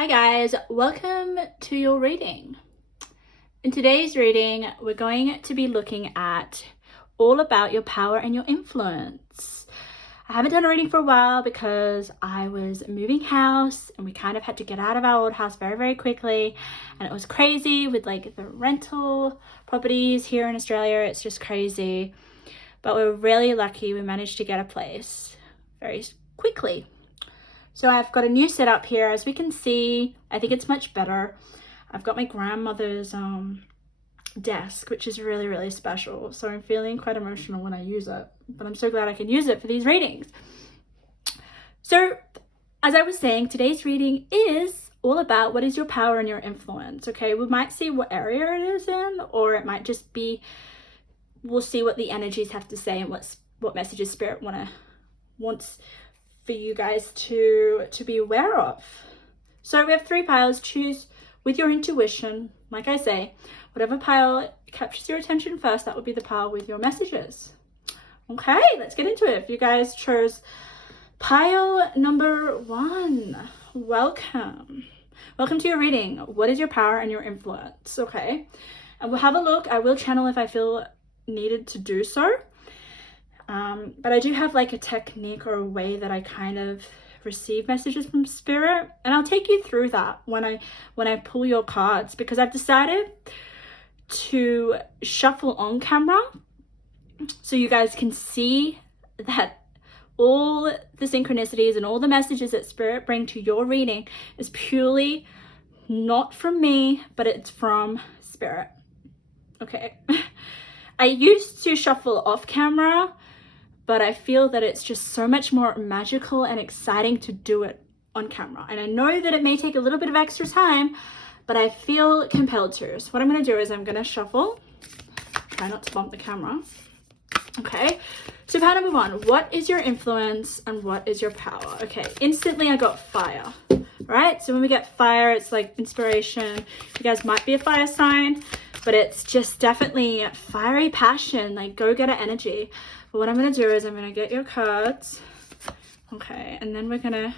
Hi guys, welcome to your reading. In today's reading, we're going to be looking at all about your power and your influence. I haven't done a reading for a while because I was moving house and we kind of had to get out of our old house very, very quickly. And it was crazy with like the rental properties here in Australia. It's just crazy. But we're really lucky we managed to get a place very quickly. So I've got a new setup here. As we can see, I think it's much better. I've got my grandmother's desk, which is really, really special. So I'm feeling quite emotional when I use it, but I'm so glad I can use it for these readings. So as I was saying, today's reading is all about what is your power and your influence. Okay, we might see what area it is in, or it might just be, we'll see what the energies have to say and what messages Spirit wants for you guys to be aware of. So we have 3 piles. Choose with your intuition. Like I say, whatever pile captures your attention first, that will be the pile with your messages. Okay, let's get into it. If you guys chose pile number 1, welcome to your reading. What is your power and your influence? Okay, and we'll have a look. I will channel if I feel needed to do so. But I do have like a technique or a way that I kind of receive messages from Spirit, and I'll take you through that when I pull your cards, because I've decided to shuffle on camera so you guys can see that all the synchronicities and all the messages that Spirit bring to your reading is purely not from me, but it's from Spirit. Okay. I used to shuffle off camera, but I feel that it's just so much more magical and exciting to do it on camera. And I know that it may take a little bit of extra time, but I feel compelled to. So what I'm going to do is I'm going to shuffle. Try not to bump the camera. Okay. So pile number 1, what is your influence and what is your power? Okay. Instantly I got fire. Right? So when we get fire, it's like inspiration. You guys might be a fire sign, but it's just definitely fiery passion, like go-getter energy. But what I'm going to do is I'm going to get your cards. Okay, and then we are going to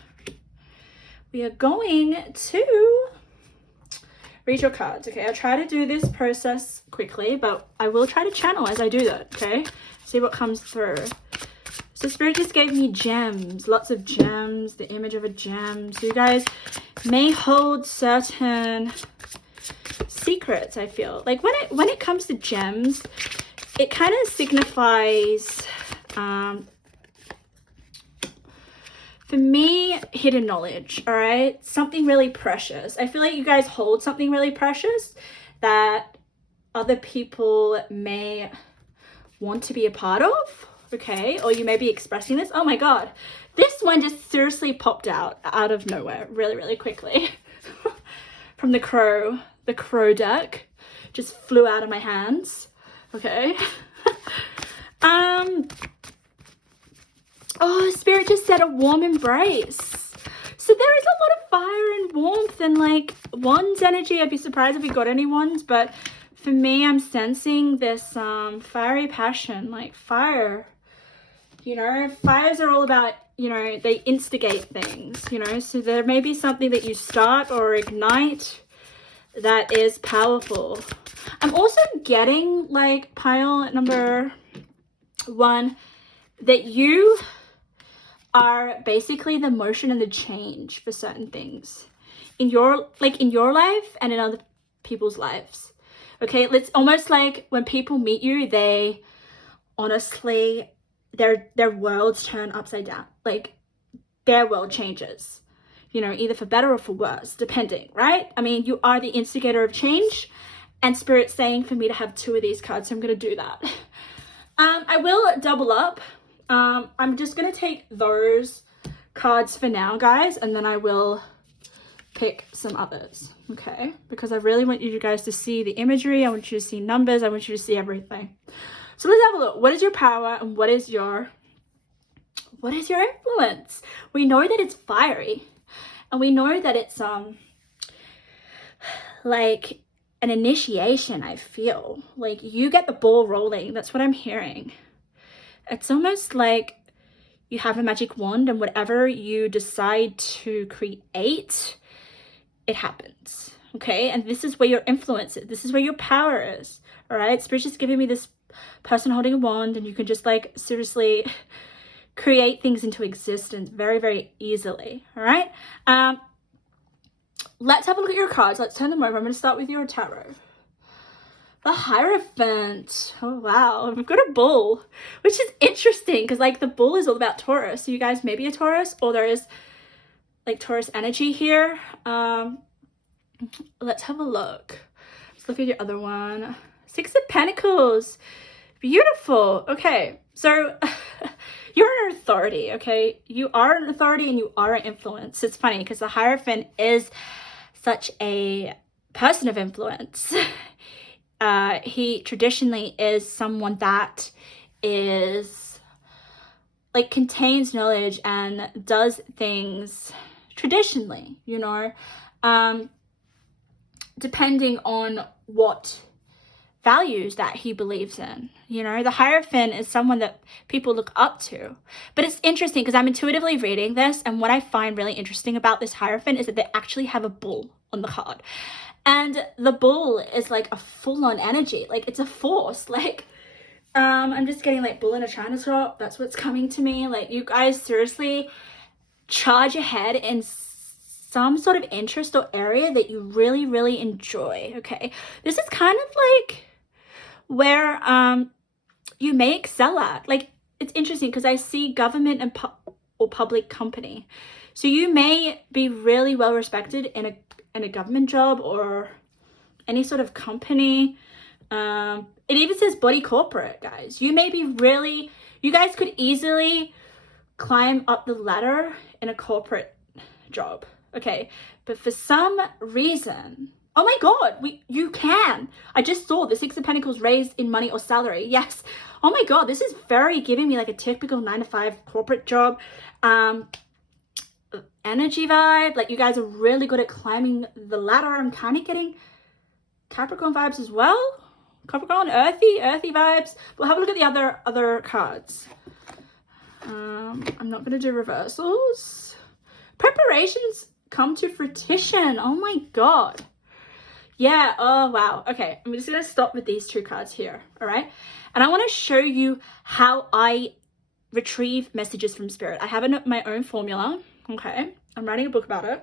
read your cards. Okay, I'll try to do this process quickly, but I will try to channel as I do that, okay? See what comes through. So Spirit just gave me gems, lots of gems, the image of a gem. So you guys may hold certain secrets, I feel. Like when it comes to gems, it kind of signifies, for me, hidden knowledge, all right? Something really precious. I feel like you guys hold something really precious that other people may want to be a part of, okay? Or you may be expressing this. Oh my God, this one just seriously popped out of nowhere really, really quickly. From the crow deck, just flew out of my hands. Okay. Oh, Spirit just said a warm embrace. So there is a lot of fire and warmth and like wands energy. I'd be surprised if we got any wands, but for me, I'm sensing this fiery passion, like fire. You know, fires are all about, you know, they instigate things, you know, so there may be something that you start or ignite that is powerful. I'm also getting like pile number 1 that you are basically the motion and the change for certain things in your life and in other people's lives. Okay, it's almost like when people meet you, they honestly their worlds turn upside down. Like their world changes. You know, either for better or for worse, depending, right? I mean, you are the instigator of change, and Spirit's saying for me to have 2 of these cards, so I'm going to do that. I will double up. I'm just going to take those cards for now, guys, and then I will pick some others, okay? Because I really want you guys to see the imagery. I want you to see numbers. I want you to see everything. So let's have a look. What is your power and what is your influence? We know that it's fiery. And we know that it's like an initiation, I feel. Like you get the ball rolling. That's what I'm hearing. It's almost like you have a magic wand and whatever you decide to create, it happens. Okay, and this is where your influence is. This is where your power is. All right, Spirit's just giving me this person holding a wand, and you can just like seriously create things into existence very, very easily. All right, let's have a look at your cards. Let's turn them over. I'm going to start with your tarot. The Hierophant. Oh wow, we've got a bull, which is interesting because like the bull is all about Taurus. So you guys may be a Taurus, or there is like Taurus energy here. Let's have a look. Let's look at your other one. Six of Pentacles. Beautiful. Okay, so you're an authority, okay? You are an authority and you are an influence. It's funny because the Hierophant is such a person of influence. He traditionally is someone that is like contains knowledge and does things traditionally, you know, depending on what values that he believes in. You know, the Hierophant is someone that people look up to. But it's interesting because I'm intuitively reading this, and what I find really interesting about this Hierophant is that they actually have a bull on the card. And the bull is like a full-on energy. Like, it's a force. Like, I'm just getting like bull in a China shop. That's what's coming to me. Like, you guys seriously charge ahead in some sort of interest or area that you really, really enjoy. Okay, this is kind of like where you may excel at. Like, it's interesting because I see government and or public company. So you may be really well respected in a government job or any sort of company. It even says body corporate, guys. You may be really, you guys could easily climb up the ladder in a corporate job. Okay, but for some reason, oh my god, you can. I just saw the Six of Pentacles raised in money or salary. Yes. Oh my god, this is very giving me like a typical 9-to-5 corporate job. Energy vibe. Like, you guys are really good at climbing the ladder. I'm kind of getting Capricorn vibes as well. Capricorn, earthy vibes. We'll have a look at the other cards. I'm not going to do reversals. Preparations come to fruition. Oh my god. Yeah. Oh wow. Okay, I'm just gonna stop with these two cards here. All right, and I want to show you how I retrieve messages from spirit. I have my own formula. Okay, I'm writing a book about it,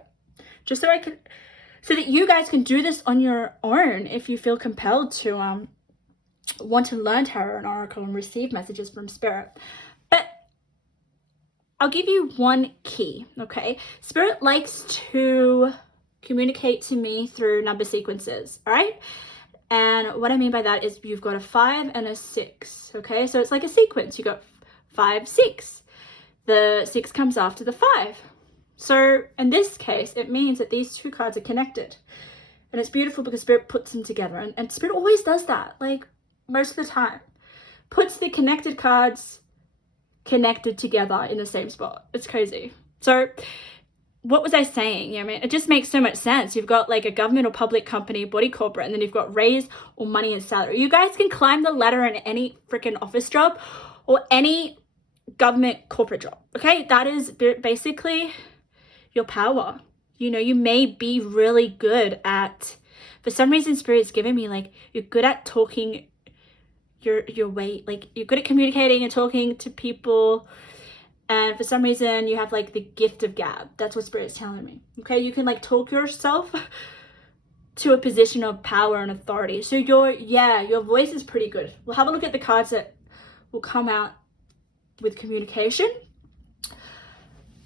just so that you guys can do this on your own if you feel compelled to want to learn tarot and oracle and receive messages from spirit. But I'll give you one key, okay? Spirit likes to communicate to me through number sequences, all right? And what I mean by that is you've got a 5 and a 6, okay? So it's like a sequence. You got 5, 6. The 6 comes after the 5. So in this case, it means that these two cards are connected. And it's beautiful because Spirit puts them together. And Spirit always does that, like most of the time. Puts the connected cards connected together in the same spot. It's crazy. So what was I saying? You know what I mean? It just makes so much sense. You've got like a government or public company, body corporate, and then you've got raise or money and salary. You guys can climb the ladder in any freaking office job or any government corporate job. Okay, that is basically your power. You know, you may be really good at, for some reason Spirit's giving me like, you're good at talking your way, like you're good at communicating and talking to people, and for some reason you have like the gift of gab. That's what Spirit's telling me. Okay, you can like talk yourself to a position of power and authority. So your voice is pretty good. We'll have a look at the cards that will come out with communication.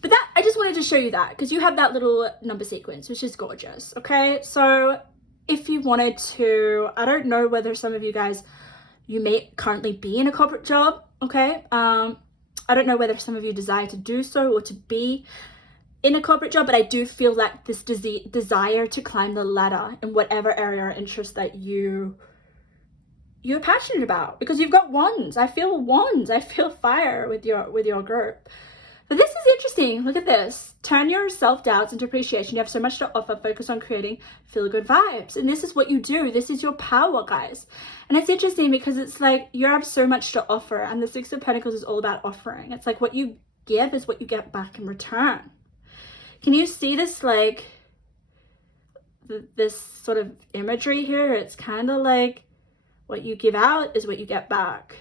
But that, I just wanted to show you that because you have that little number sequence, which is gorgeous. Okay, so if you wanted to, I don't know whether some of you guys, you may currently be in a corporate job. Okay, I don't know whether some of you desire to do so or to be in a corporate job, but I do feel that this desire to climb the ladder in whatever area or interest that you're passionate about, because you've got wands. I feel wands. I feel fire with your group. But this is interesting. Look at this. Turn your self-doubts into appreciation. You have so much to offer. Focus on creating feel-good vibes. And this is what you do. This is your power, guys. And it's interesting because it's like you have so much to offer. And the Six of Pentacles is all about offering. It's like what you give is what you get back in return. Can you see this? Like, this sort of imagery here. It's kind of like what you give out is what you get back.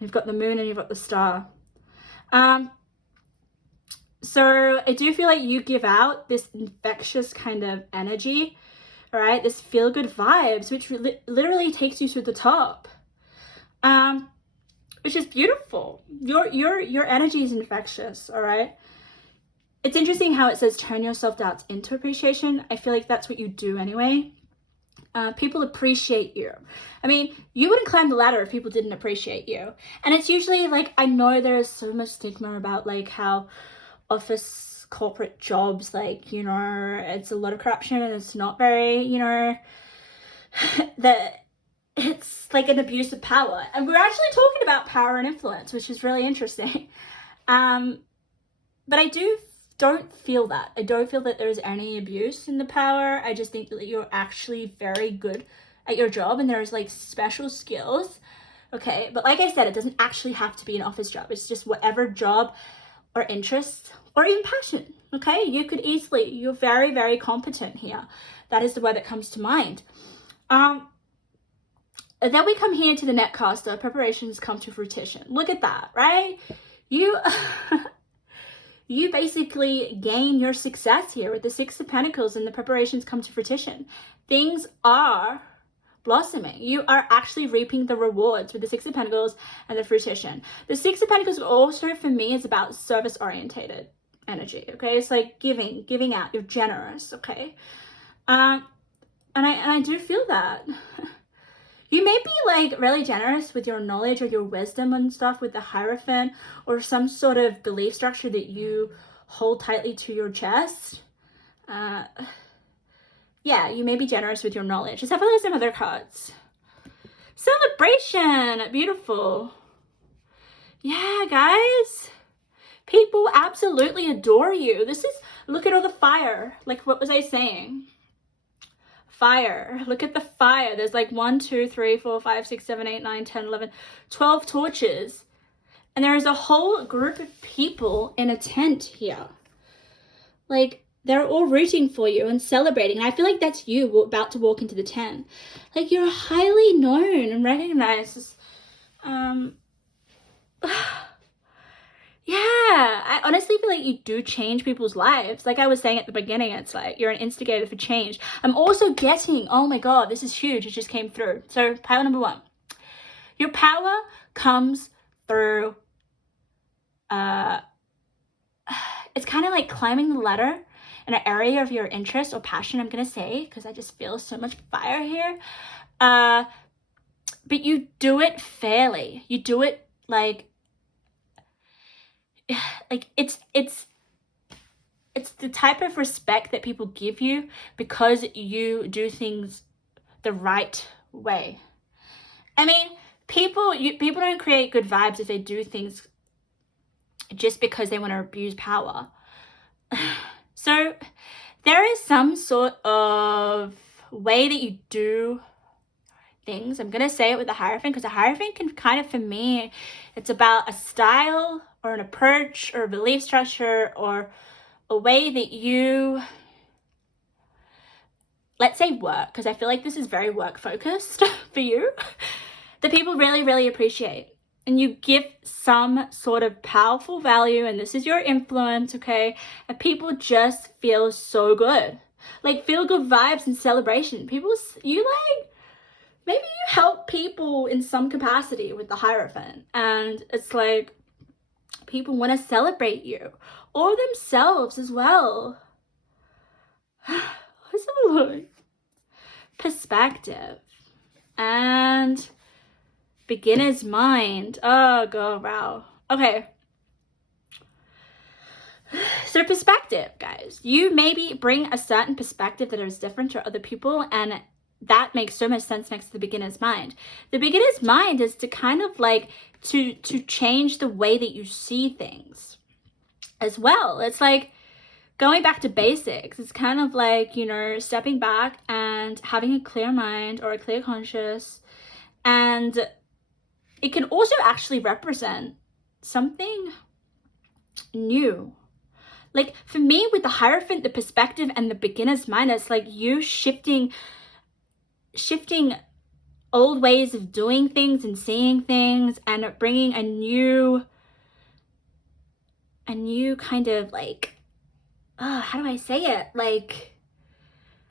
You've got the moon and you've got the star. So I do feel like you give out this infectious kind of energy, all right? This feel-good vibes, which literally takes you to the top, which is beautiful. Your energy is infectious, all right? It's interesting how it says turn your self-doubts into appreciation. I feel like that's what you do anyway. People appreciate you. I mean, you wouldn't climb the ladder if people didn't appreciate you. And it's usually like, I know there's so much stigma about like how office corporate jobs, like, you know, it's a lot of corruption and it's not very, you know, that it's like an abuse of power. And we're actually talking about power and influence, which is really interesting. But I don't feel that. I don't feel that there's any abuse in the power. I just think that you're actually very good at your job and there's like special skills. Okay, but like I said, it doesn't actually have to be an office job. It's just whatever job or interest or even passion. Okay, you could easily, you're very, very competent here. That is the word that comes to mind. Then we come here to the netcaster. Preparations come to fruition. Look at that, right? You you basically gain your success here with the Six of Pentacles and the preparations come to fruition. Things are blossoming. You are actually reaping the rewards with the Six of Pentacles and the fruition. The Six of Pentacles also for me is about service orientated energy. Okay, it's like giving out. You're generous. Okay, and I do feel that. You may be like really generous with your knowledge or your wisdom and stuff with the Hierophant or some sort of belief structure that you hold tightly to your chest. Yeah, you may be generous with your knowledge. Let's have a look at some other cards. Celebration. Beautiful. Yeah, guys. People absolutely adore you. This is, look at all the fire. Like, what was I saying? Fire. Look at the fire. There's like 1, 2, 3, 4, 5, 6, 7, 8, 9, 10, 11, 12 torches. And there is a whole group of people in a tent here. Like, they're all rooting for you and celebrating. And I feel like that's you about to walk into the tent. Like, you're highly known and recognized. Yeah, I honestly feel like you do change people's lives. Like I was saying at the beginning, it's like you're an instigator for change. I'm also getting, oh my God, this is huge. It just came through. So pile number 1. Your power comes through, it's kind of like climbing the ladder in an area of your interest or passion, I'm going to say, because I just feel so much fire here. But you do it fairly. You do it like it's the type of respect that people give you because you do things the right way. I mean, people don't create good vibes if they do things just because they want to abuse power. So there is some sort of way that you do things. I'm going to say it with the Hierophant because the Hierophant can kind of, for me, it's about a style or an approach or a belief structure or a way that you, let's say work, because I feel like this is very work focused for you, that people really, really appreciate. And you give some sort of powerful value, and this is your influence, okay? And people just feel so good. Like feel good vibes and celebration. People, you like, maybe you help people in some capacity with the Hierophant. And it's like, people want to celebrate you or themselves as well. Let's have a look. Perspective and beginner's mind. Oh god, wow. Okay, so perspective, guys. You maybe bring a certain perspective that is different to other people, and that makes so much sense next to the beginner's mind. The beginner's mind is to kind of like to change the way that you see things as well. It's like going back to basics. It's kind of like, you know, stepping back and having a clear mind or a clear conscience. And it can also actually represent something new. Like for me with the Hierophant, the perspective and the beginner's mind, it's like you shifting old ways of doing things and seeing things, and bringing a new kind of like, how do I say it? Like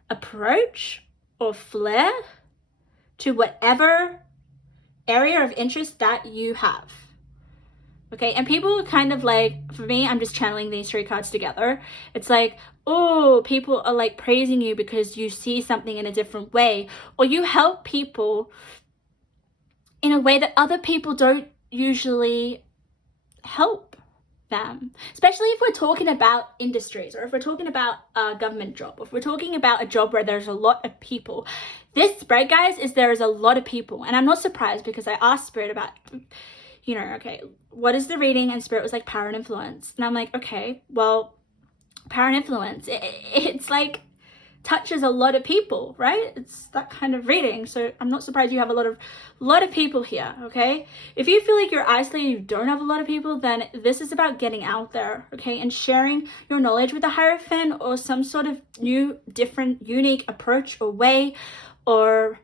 approach or flair to whatever area of interest that you have. Okay, and people kind of like, for me, I'm just channeling these 3 cards together. It's like, oh, people are like praising you because you see something in a different way, or you help people in a way that other people don't usually help them. Especially if we're talking about industries, or if we're talking about a government job, or if we're talking about a job where there's a lot of people. This spread, guys, is there is a lot of people, and I'm not surprised because I asked Spirit about, you know, okay, what is the reading? And Spirit was like power and influence. And I'm like, okay, well, power and influence, it's like touches a lot of people, right? It's that kind of reading. So I'm not surprised you have a lot of people here, okay? If you feel like you're isolated, you don't have a lot of people, then this is about getting out there, okay? And sharing your knowledge with the Hierophant, or some sort of new, different, unique approach or way, or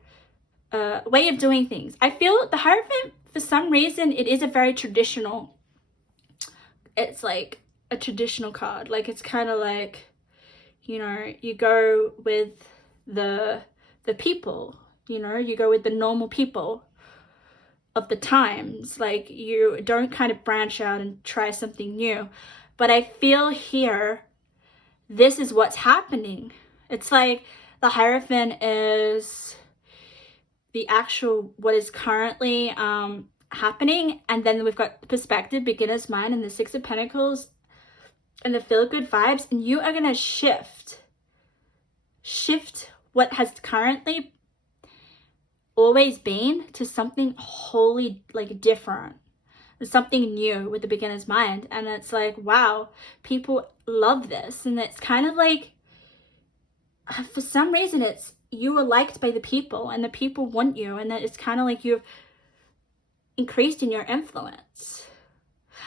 way of doing things. I feel the Hierophant, for some reason, it is a very traditional, it's like a traditional card. Like it's kind of like, you know, you go with the people, you know, you go with the normal people of the times. Like you don't kind of branch out and try something new. But I feel here, this is what's happening. It's like the Hierophant is the actual, what is currently happening, and then we've got perspective, beginner's mind, and the 6 of Pentacles, and the feel good vibes, and you are gonna shift what has currently always been to something wholly like different, something new with the beginner's mind. And it's like, wow, people love this. And it's kind of like, for some reason, it's you are liked by the people, and the people want you, and that it's kind of like you've increased in your influence.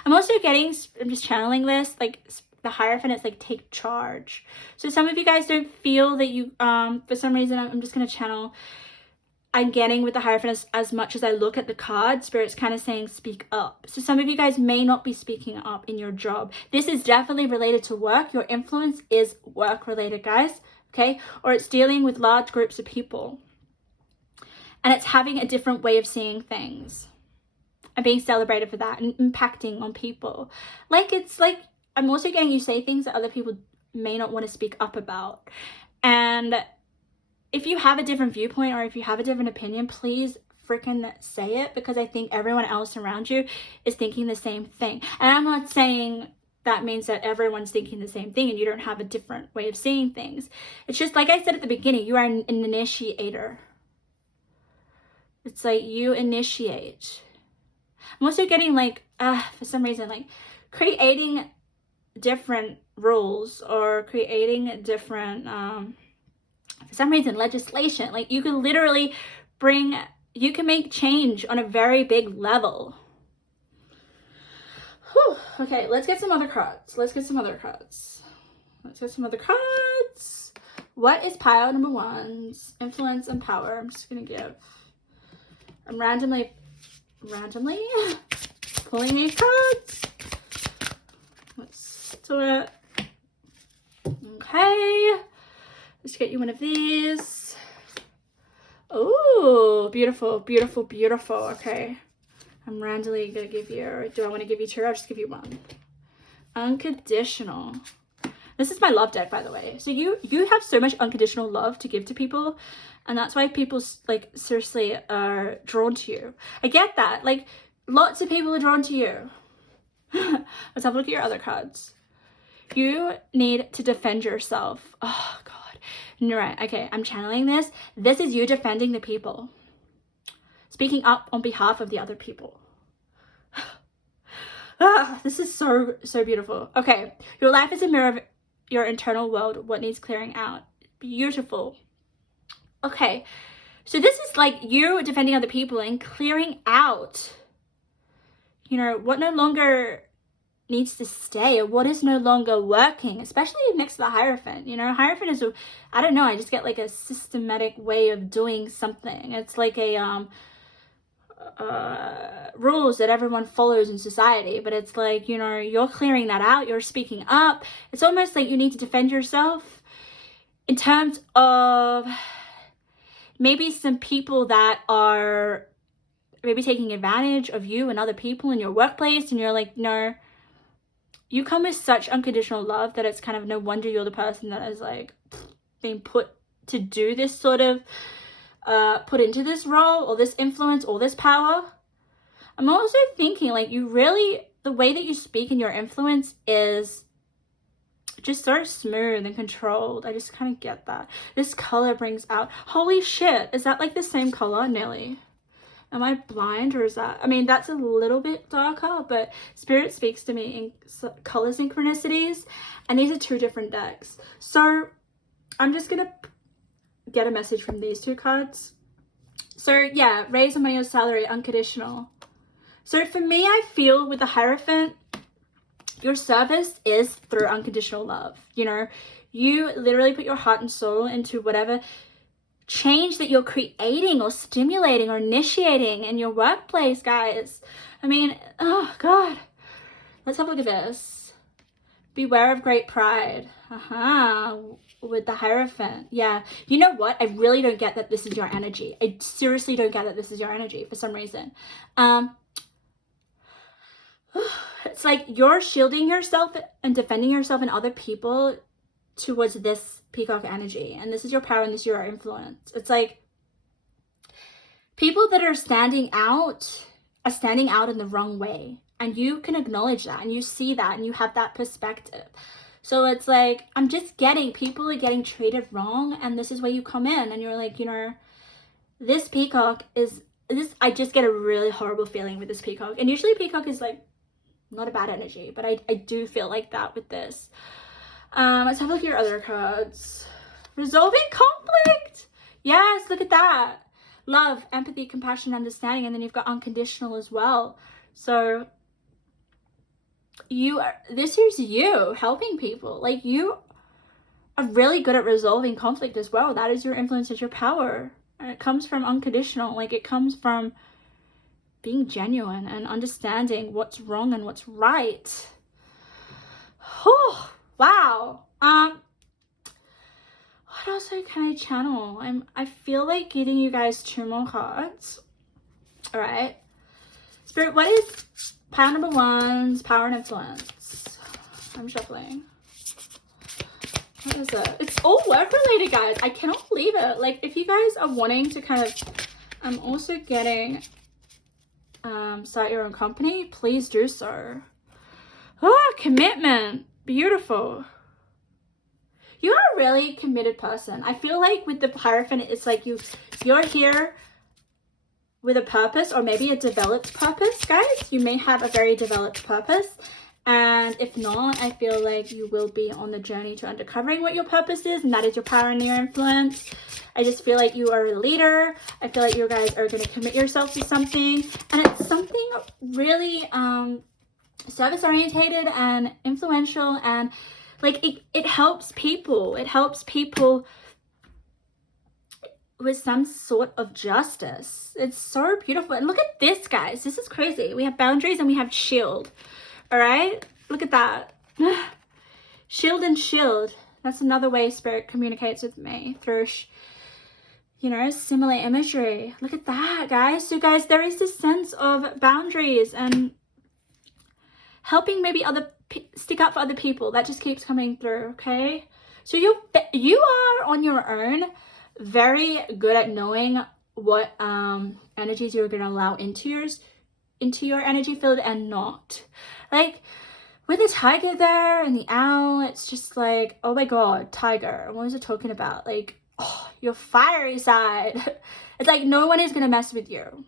I'm also getting, I'm just channeling this, like the Hierophant, it's like take charge. So some of you guys don't feel that you, for some reason, I'm just going to channel, I'm getting with the Hierophant as much as I look at the card, Spirit's kind of saying speak up. So some of you guys may not be speaking up in your job. This is definitely related to work. Your influence is work related, guys. Okay, or it's dealing with large groups of people, and it's having a different way of seeing things and being celebrated for that, and impacting on people. Like it's like, I'm also getting you say things that other people may not want to speak up about. And if you have a different viewpoint, or if you have a different opinion, please freaking say it, because I think everyone else around you is thinking the same thing. And I'm not saying that means that everyone's thinking the same thing and you don't have a different way of seeing things. It's just like I said at the beginning, you are an initiator. It's like you initiate. I'm also getting like, for some reason, like creating different rules, or creating different, for some reason, legislation. Like you can literally you can make change on a very big level. Whew. Okay, let's get some other cards. What is pile number 1's influence and power? I'm just gonna give, I'm randomly pulling these cards. Let's do it. Okay, let's get you one of these. Oh, beautiful, beautiful, beautiful. Okay, I'm randomly gonna give you, do I want to give you 2? I'll just give you 1. Unconditional. This is my love deck, by the way. So you have so much unconditional love to give to people, and that's why people like seriously are drawn to you. I get that. Like lots of people are drawn to you. Let's have a look at your other cards. You need to defend yourself. Oh God. You're right. Okay, I'm channeling this. This is you defending the people. Speaking up on behalf of the other people. This is so beautiful. Okay, your life is a mirror of your internal world. What needs clearing out? Beautiful. Okay, so this is like you defending other people and clearing out, you know, what no longer needs to stay or what is no longer working, especially next to the Hierophant. You know, Hierophant is I don't know, I just get like a systematic way of doing something. It's like a rules that everyone follows in society, but it's like, you know, you're clearing that out, you're speaking up. It's almost like you need to defend yourself in terms of maybe some people that are maybe taking advantage of you and other people in your workplace, and you're like, no, you come with such unconditional love that it's kind of no wonder you're the person that is like being put to do this sort of put into this role or this influence or this power. I'm also thinking like you really, the way that you speak and your influence is just so smooth and controlled. I just kind of get that. This color brings out, holy shit, is that like the same color? Nearly. Am I blind, or is that, I mean, that's a little bit darker, but Spirit speaks to me in color synchronicities, and these are two different decks. So I'm just gonna get a message from these two cards. So yeah, raise on your salary, unconditional. So for me, I feel with the Hierophant, your service is through unconditional love. You know, you literally put your heart and soul into whatever change that you're creating or stimulating or initiating in your workplace, guys. I mean, oh God. Let's have a look at this. Beware of great pride. With the Hierophant. Yeah. You know what? I really don't get that this is your energy. I seriously don't get that this is your energy for some reason. It's like you're shielding yourself and defending yourself and other people towards this peacock energy, and this is your power and this is your influence. It's like people that are standing out in the wrong way, and you can acknowledge that and you see that and you have that perspective. So it's like, I'm just getting, people are getting treated wrong, and this is where you come in and you're like, you know, this peacock is this, I just get a really horrible feeling with this peacock. And usually peacock is like not a bad energy, but I do feel like that with this. Let's have a look at your other cards. Resolving conflict. Yes, look at that. Love, empathy, compassion, understanding, and then you've got unconditional as well. So this is you helping people. Like, you are really good at resolving conflict as well. That is your influence, is your power. And it comes from unconditional. Like, it comes from being genuine and understanding what's wrong and what's right. Oh, wow. What else can I channel? I feel like getting you guys 2 more cards. All right. Spirit, what is pile number 1's power and influence? I'm shuffling. What is it? It's all work related, guys. I cannot believe it. Like, if you guys are wanting to kind of, I'm also getting start your own company, please do so. Oh, commitment. Beautiful. You are a really committed person. I feel like with the Hierophant, it's like you're here with a purpose, or maybe a developed purpose, guys. You may have a very developed purpose. And if not, I feel like you will be on the journey to uncovering what your purpose is, and that is your power and your influence. I just feel like you are a leader. I feel like you guys are going to commit yourself to something, and it's something really service orientated and influential, and like it helps people. It helps people with some sort of justice. It's so beautiful. And look at this, guys. This is crazy. We have boundaries and we have shield. All right, look at that. Shield and shield. That's another way Spirit communicates with me, through you know, similar imagery. Look at that, guys. So guys, there is this sense of boundaries and helping maybe stick up for other people. That just keeps coming through. Okay, so you are on your own very good at knowing what energies you're going to allow into your energy field and not. Like with the tiger there and the owl, it's just like, oh my god, tiger, what was it talking about? Like, oh, your fiery side. It's like no one is going to mess with you.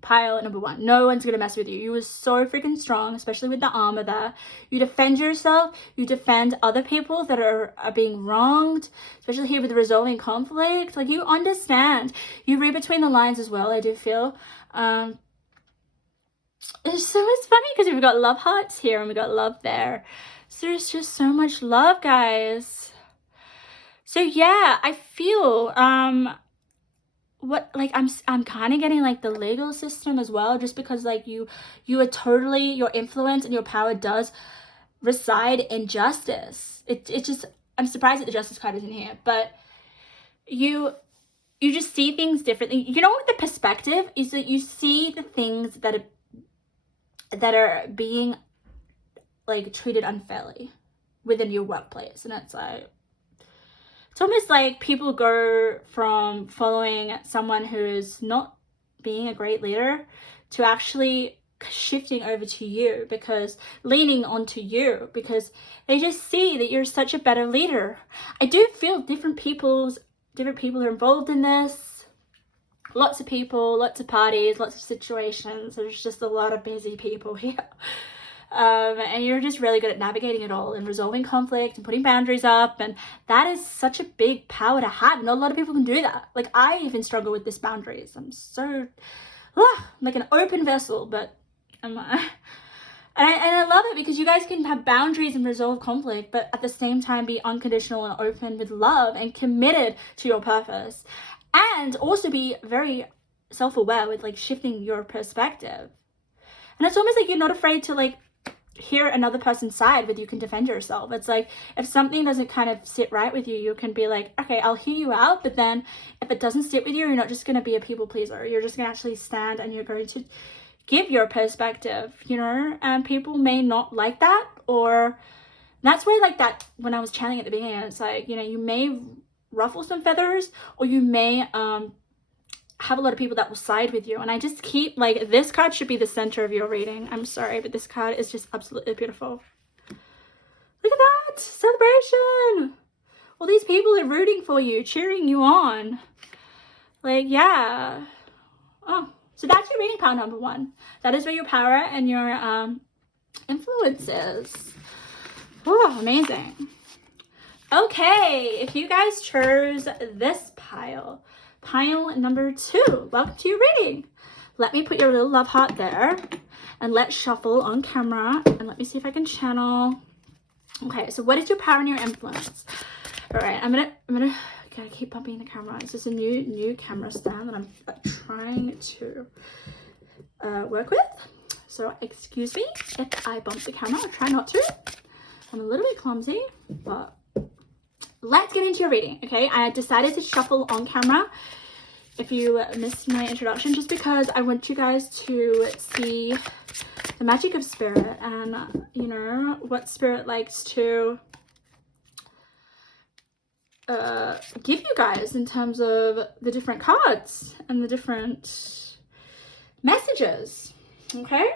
Pile number 1, no one's gonna mess with you. You were so freaking strong, especially with the armor there. You defend yourself, you defend other people that are being wronged, especially here with the resolving conflict. Like, you understand, you read between the lines as well, I do feel. it's funny because we've got love hearts here and we've got love there. So there's just so much love, guys. So yeah, I feel what, like, I'm kind of getting like the legal system as well, just because like you are totally, your influence and your power does reside in justice. It just, I'm surprised that the justice card isn't here, but you just see things differently. You know what the perspective is, that you see the things that are being like treated unfairly within your workplace, and it's like, it's almost like people go from following someone who's not being a great leader to actually shifting over to you, because leaning onto you, because they just see that you're such a better leader. I do feel different people are involved in this. Lots of people, lots of parties, lots of situations. There's just a lot of busy people here. And you're just really good at navigating it all and resolving conflict and putting boundaries up, and that is such a big power to have. Not a lot of people can do that. Like, I even struggle with this boundaries. I'm so like an open vessel, but and I love it because you guys can have boundaries and resolve conflict, but at the same time be unconditional and open with love and committed to your purpose, and also be very self-aware with like shifting your perspective. And it's almost like you're not afraid to like hear another person's side with you can defend yourself. It's like, if something doesn't kind of sit right with you, you can be like, okay, I'll hear you out, but then if it doesn't sit with you, you're not just going to be a people pleaser. You're just going to actually stand and you're going to give your perspective, you know, and people may not like that. Or that's where like that, when I was channeling at the beginning, it's like, you know, you may ruffle some feathers, or you may have a lot of people that will side with you. And I just keep like, this card should be the center of your reading. I'm sorry, but this card is just absolutely beautiful. Look at that celebration. All these people are rooting for you, cheering you on. Like, yeah. Oh, so that's your reading pile number 1. That is where your power and your influence is. Oh, amazing. Okay, if you guys chose this pile number 2, welcome to your reading. Let me put your little love heart there, and let's shuffle on camera, and let me see if I can channel. Okay, so what is your power and your influence? All right, I'm gonna gotta keep bumping the camera. This is a new camera stand that I'm trying to work with, so excuse me if I bump the camera. I'll try not to. I'm a little bit clumsy, but let's get into your reading. Okay, I decided to shuffle on camera if you missed my introduction, just because I want you guys to see the magic of spirit, and you know what spirit likes to give you guys in terms of the different cards and the different messages. Okay,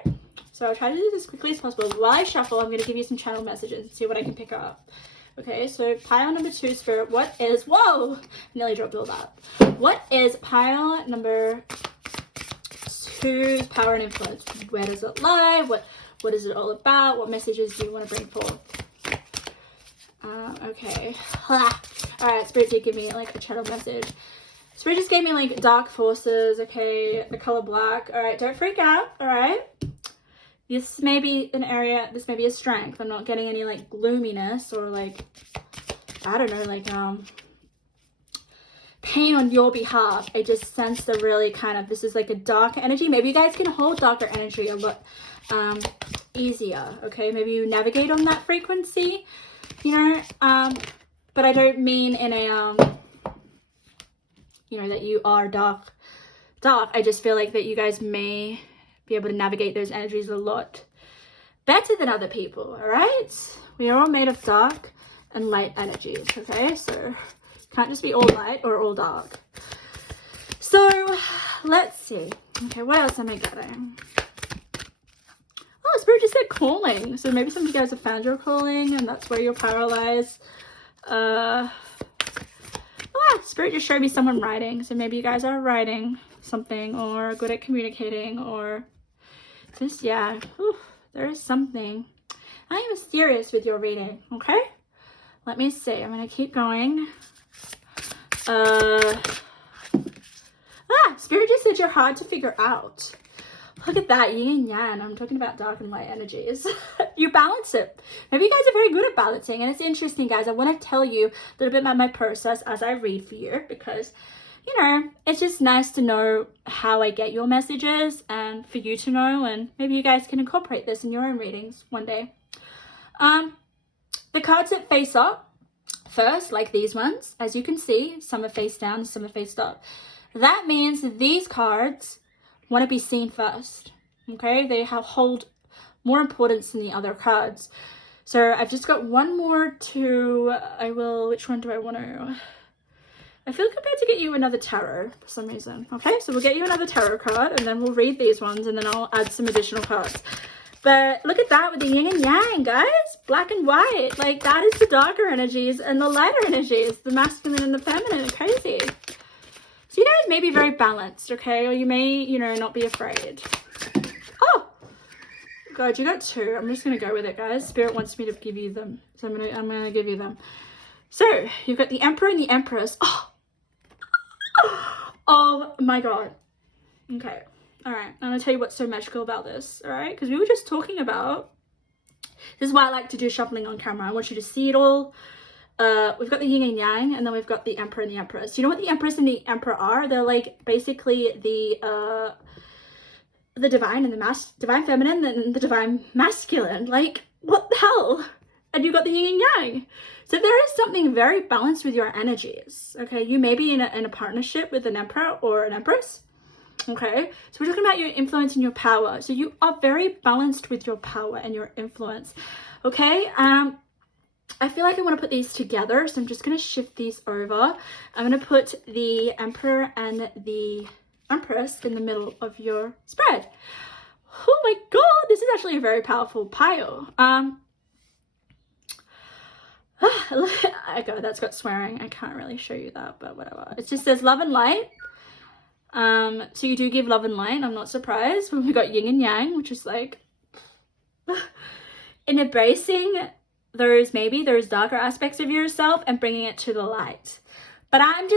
so I'll try to do this as quickly as possible. While I shuffle, I'm going to give you some channel messages and see what I can pick up. Okay, so pile number 2, spirit, what is, whoa, nearly dropped all that. What is pile number 2's power and influence? Where does it lie? What is it all about? What messages do you want to bring forth? Okay. All right, Spirit did give me like a channel message. Spirit just gave me like dark forces, okay, the color black. All right, don't freak out, all right? This may be an area, this may be a strength. I'm not getting any like gloominess or like, I don't know, like pain on your behalf. I just sense the really kind of, this is like a dark energy. Maybe you guys can hold darker energy a lot easier, okay? Maybe you navigate on that frequency, you know, but I don't mean in a, you know, that you are dark. I just feel like that you guys may be able to navigate those energies a lot better than other people, all right? We are all made of dark and light energies, okay? So can't just be all light or all dark. So let's see. Okay, what else am I getting? Oh, Spirit just said calling. So maybe some of you guys have found your calling and that's where your power lies. Spirit just showed me someone writing. So maybe you guys are writing something or good at communicating, or just, yeah, there is something. I am serious with your reading, okay? Let me see. I'm going to keep going. Spirit just said you're hard to figure out. Look at that, yin and yang. I'm talking about dark and light energies. You balance it. Maybe you guys are very good at balancing. And it's interesting, guys. I want to tell you a little bit about my process as I read for you, because, you know, it's just nice to know how I get your messages and for you to know. And maybe you guys can incorporate this in your own readings one day. The cards that face up first, like these ones, as you can see, some are face down, some are face up. That means that these cards want to be seen first, okay? They hold more importance than the other cards. So I've just got one more to, which one do I want to? I feel compelled to get you another tarot for some reason. Okay, so we'll get you another tarot card and then we'll read these ones and then I'll add some additional cards. But look at that with the yin and yang, guys. Black and white. Like, that is the darker energies and the lighter energies. The masculine and the feminine are crazy. So you guys may be very balanced, okay? Or you may, you know, not be afraid. Oh! God, you got two. I'm just going to go with it, guys. Spirit wants me to give you them. So I'm gonna give you them. So, you've got the Emperor and the Empress. Oh! Oh my God. Okay. Alright. I'm going to tell you what's so magical about this. Alright? Because we were just talking about... This is why I like to do shuffling on camera. I want you to see it all. We've got the yin and yang, and then we've got the Emperor and the Empress. You know what the Empress and the Emperor are? They're like basically the divine and the divine feminine and the divine masculine. Like, what the hell? And you've got the yin and yang. So there is something very balanced with your energies. Okay, you may be in a partnership with an Emperor or an Empress. Okay, so we're talking about your influence and your power. So you are very balanced with your power and your influence. Okay, I feel like I want to put these together, so I'm just going to shift these over. I'm going to put the Emperor and the Empress in the middle of your spread. Oh my God, this is actually a very powerful pile. Okay, that's got swearing. I can't really show you that, but whatever. It just says love and light. So you do give love and light. I'm not surprised when we got yin and yang, which is like in embracing those darker aspects of yourself and bringing it to the light. But I'm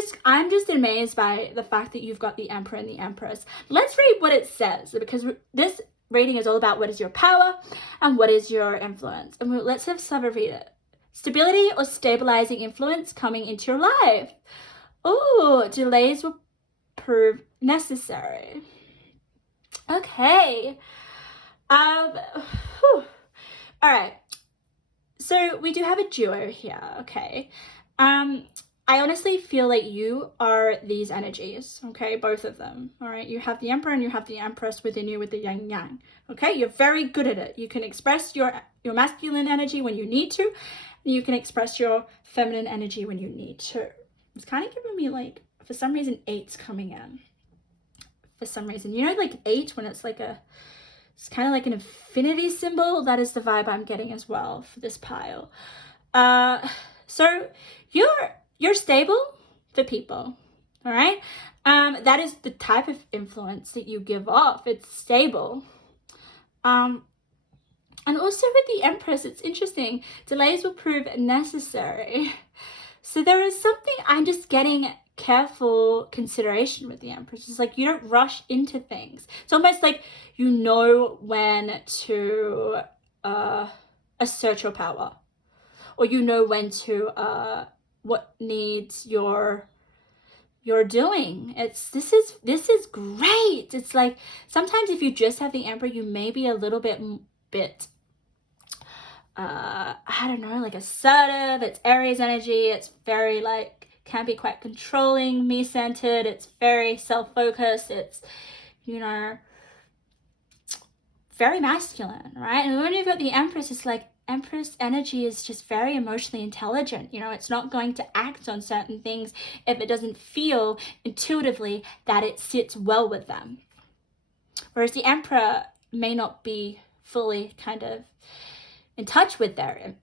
just amazed by the fact that you've got the Emperor and the Empress. Let's read what it says, because this reading is all about what is your power and what is your influence. And let's have Saba read it. Stability or stabilizing influence coming into your life. Oh, delays will prove necessary. Okay. All right. So we do have a duo here, okay? I honestly feel like you are these energies, okay? Both of them, all right? You have the Emperor and you have the Empress within you with the Yang Yang, okay? You're very good at it. You can express your masculine energy when you need to. And you can express your feminine energy when you need to. It's kind of giving me, like, for some reason, 8's coming in. For some reason. You know, like 8, when it's like it's kind of like an infinity symbol. That is the vibe I'm getting as well for this pile. So you're stable for people, all right? That is the type of influence that you give off. It's stable. And also with the Empress, it's interesting. Delays will prove necessary. So there is something, I'm just getting careful consideration with the Empress. It's like you don't rush into things. It's almost like you know when to assert your power, or you know when to what needs you're doing. This is great. It's like sometimes if you just have the Emperor, you may be a little bit I don't know, like assertive. It's Aries energy. It's very like, can be quite controlling, me-centered. It's very self-focused. It's, you know, very masculine, right? And when you've got the Empress, it's like Empress energy is just very emotionally intelligent. You know, it's not going to act on certain things if it doesn't feel intuitively that it sits well with them. Whereas the Emperor may not be fully kind of in touch with their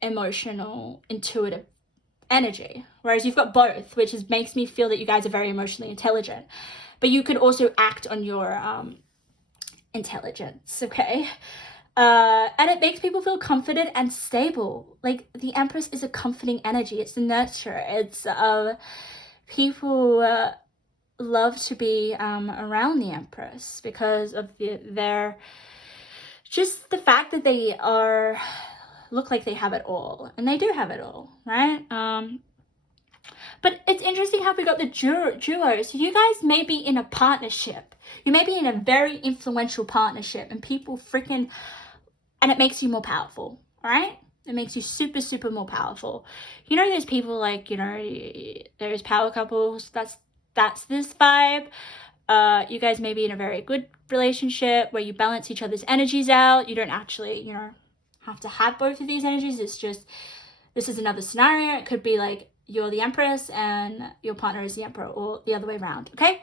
emotional, intuitive energy. Whereas you've got both, which makes me feel that you guys are very emotionally intelligent. But you could also act on your intelligence, okay? And it makes people feel confident and stable. Like the Empress is a comforting energy. It's the nurturer. It's people love to be around the Empress because of their just the fact that they look like they have it all, and they do have it all, right? But it's interesting how we got the duo. So you guys may be in a partnership. You may be in a very influential partnership, and people freaking, and it makes you more powerful, all right? It makes you super, super more powerful. You know, there's people like, you know, there's power couples. That's this vibe. You guys may be in a very good relationship where you balance each other's energies out. You don't actually, you know, have to have both of these energies. It's just, this is another scenario. It could be like you're the Empress and your partner is the Emperor, or the other way around, okay?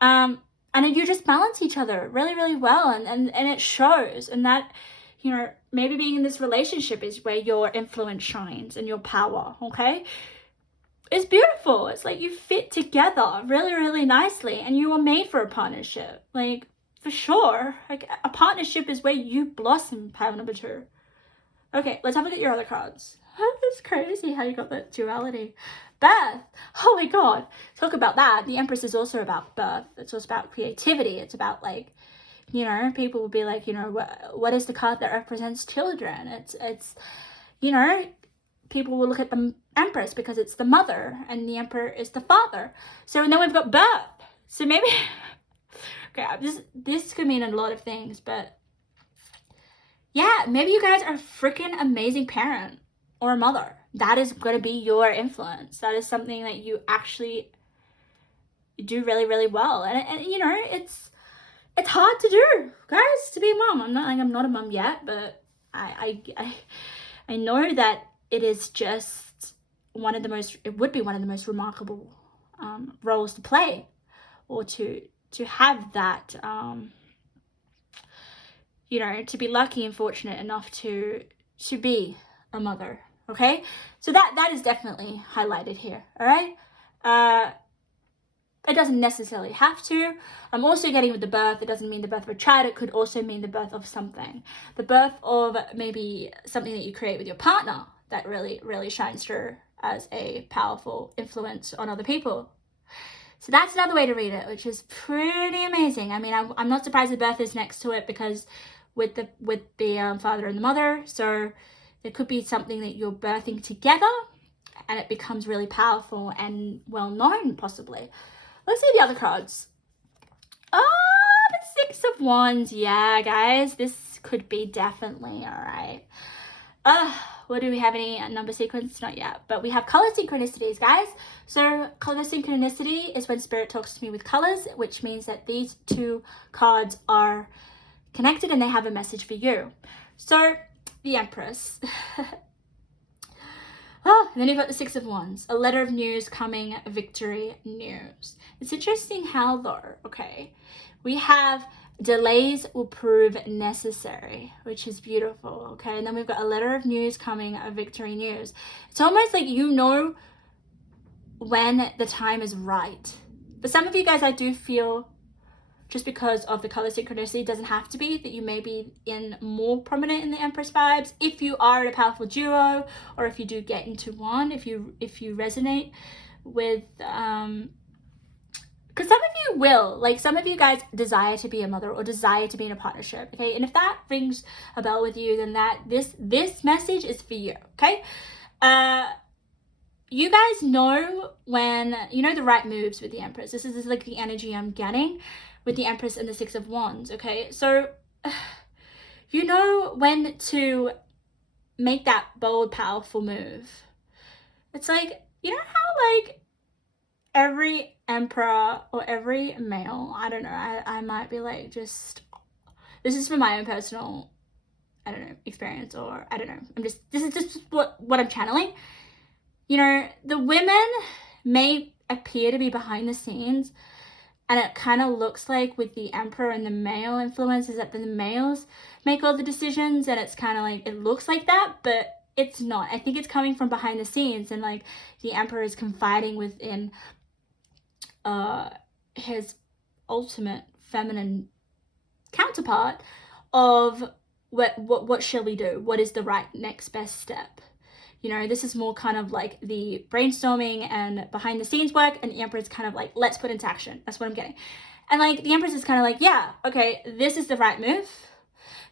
And you just balance each other really, really well, and it shows. And that, you know, maybe being in this relationship is where your influence shines and your power, okay? It's beautiful. It's like you fit together really, really nicely, and you were made for a partnership. Like, for sure. Like, a partnership is where you blossom, pile number 2. Okay, let's have a look at your other cards. Oh, it's crazy how you got that duality. Birth. Oh my god. Talk about that. The Empress is also about birth. It's also about creativity. It's about, like, you know, people will be like, you know, what is the card that represents children? It's you know, people will look at the Empress because it's the mother, and the Emperor is the father. So, and then we've got birth. So maybe, okay, this could mean a lot of things, but yeah, maybe you guys are a freaking amazing parent or a mother. That is going to be your influence. That is something that you actually do really, really well. And you know, it's hard to do, guys, to be a mom. I'm not a mom yet, but I know that it is just it would be one of the most remarkable roles to play, or to have that, you know, to be lucky and fortunate enough to be a mother, okay? So that is definitely highlighted here, all right? It doesn't necessarily have to. I'm also getting with the birth, it doesn't mean the birth of a child. It could also mean the birth of something. The birth of maybe something that you create with your partner that really, really shines through as a powerful influence on other people. So that's another way to read it, which is pretty amazing. I mean, I'm not surprised the birth is next to it, because with the father and the mother, so there could be something that you're birthing together, and it becomes really powerful and well known, possibly. Let's see the other cards. Oh, the 6 of Wands. Yeah, guys, this could be definitely all right. What do we have? Any number sequence? Not yet, but we have color synchronicities, guys. So color synchronicity is when spirit talks to me with colors, which means that these 2 cards are connected and they have a message for you. So the Empress. Oh, and then you've got the 6 of Wands, a letter of news coming, victory news. It's interesting how, though, okay, we have delays will prove necessary, which is beautiful, okay? And then we've got a letter of news coming, a victory news. It's almost like you know when the time is right. For some of you guys, I do feel, just because of the color synchronicity, doesn't have to be, that you may be in more prominent in the Empress vibes. If you are in a powerful duo, or if you do get into one, if you resonate with, because some of you will, like, some of you guys desire to be a mother or desire to be in a partnership, okay? And if that rings a bell with you, then this message is for you, okay? You guys know when, you know, the right moves with the Empress. This is like the energy I'm getting with the Empress and the 6 of Wands, okay? So, you know when to make that bold, powerful move. It's like, you know how, like, every emperor or every male, I don't know, I might be like, just, this is from my own personal, I don't know, experience, or I don't know, this is just what I'm channeling. You know, the women may appear to be behind the scenes, and it kind of looks like with the Emperor and the male influences that the males make all the decisions, and it's kind of like, it looks like that, but it's not. I think it's coming from behind the scenes, and like the Emperor is confiding within his ultimate feminine counterpart of what shall we do? What is the right next best step? You know, this is more kind of like the brainstorming and behind the scenes work, and the Empress kind of like, let's put into action. That's what I'm getting. And like the Empress is kind of like, yeah, okay, this is the right move.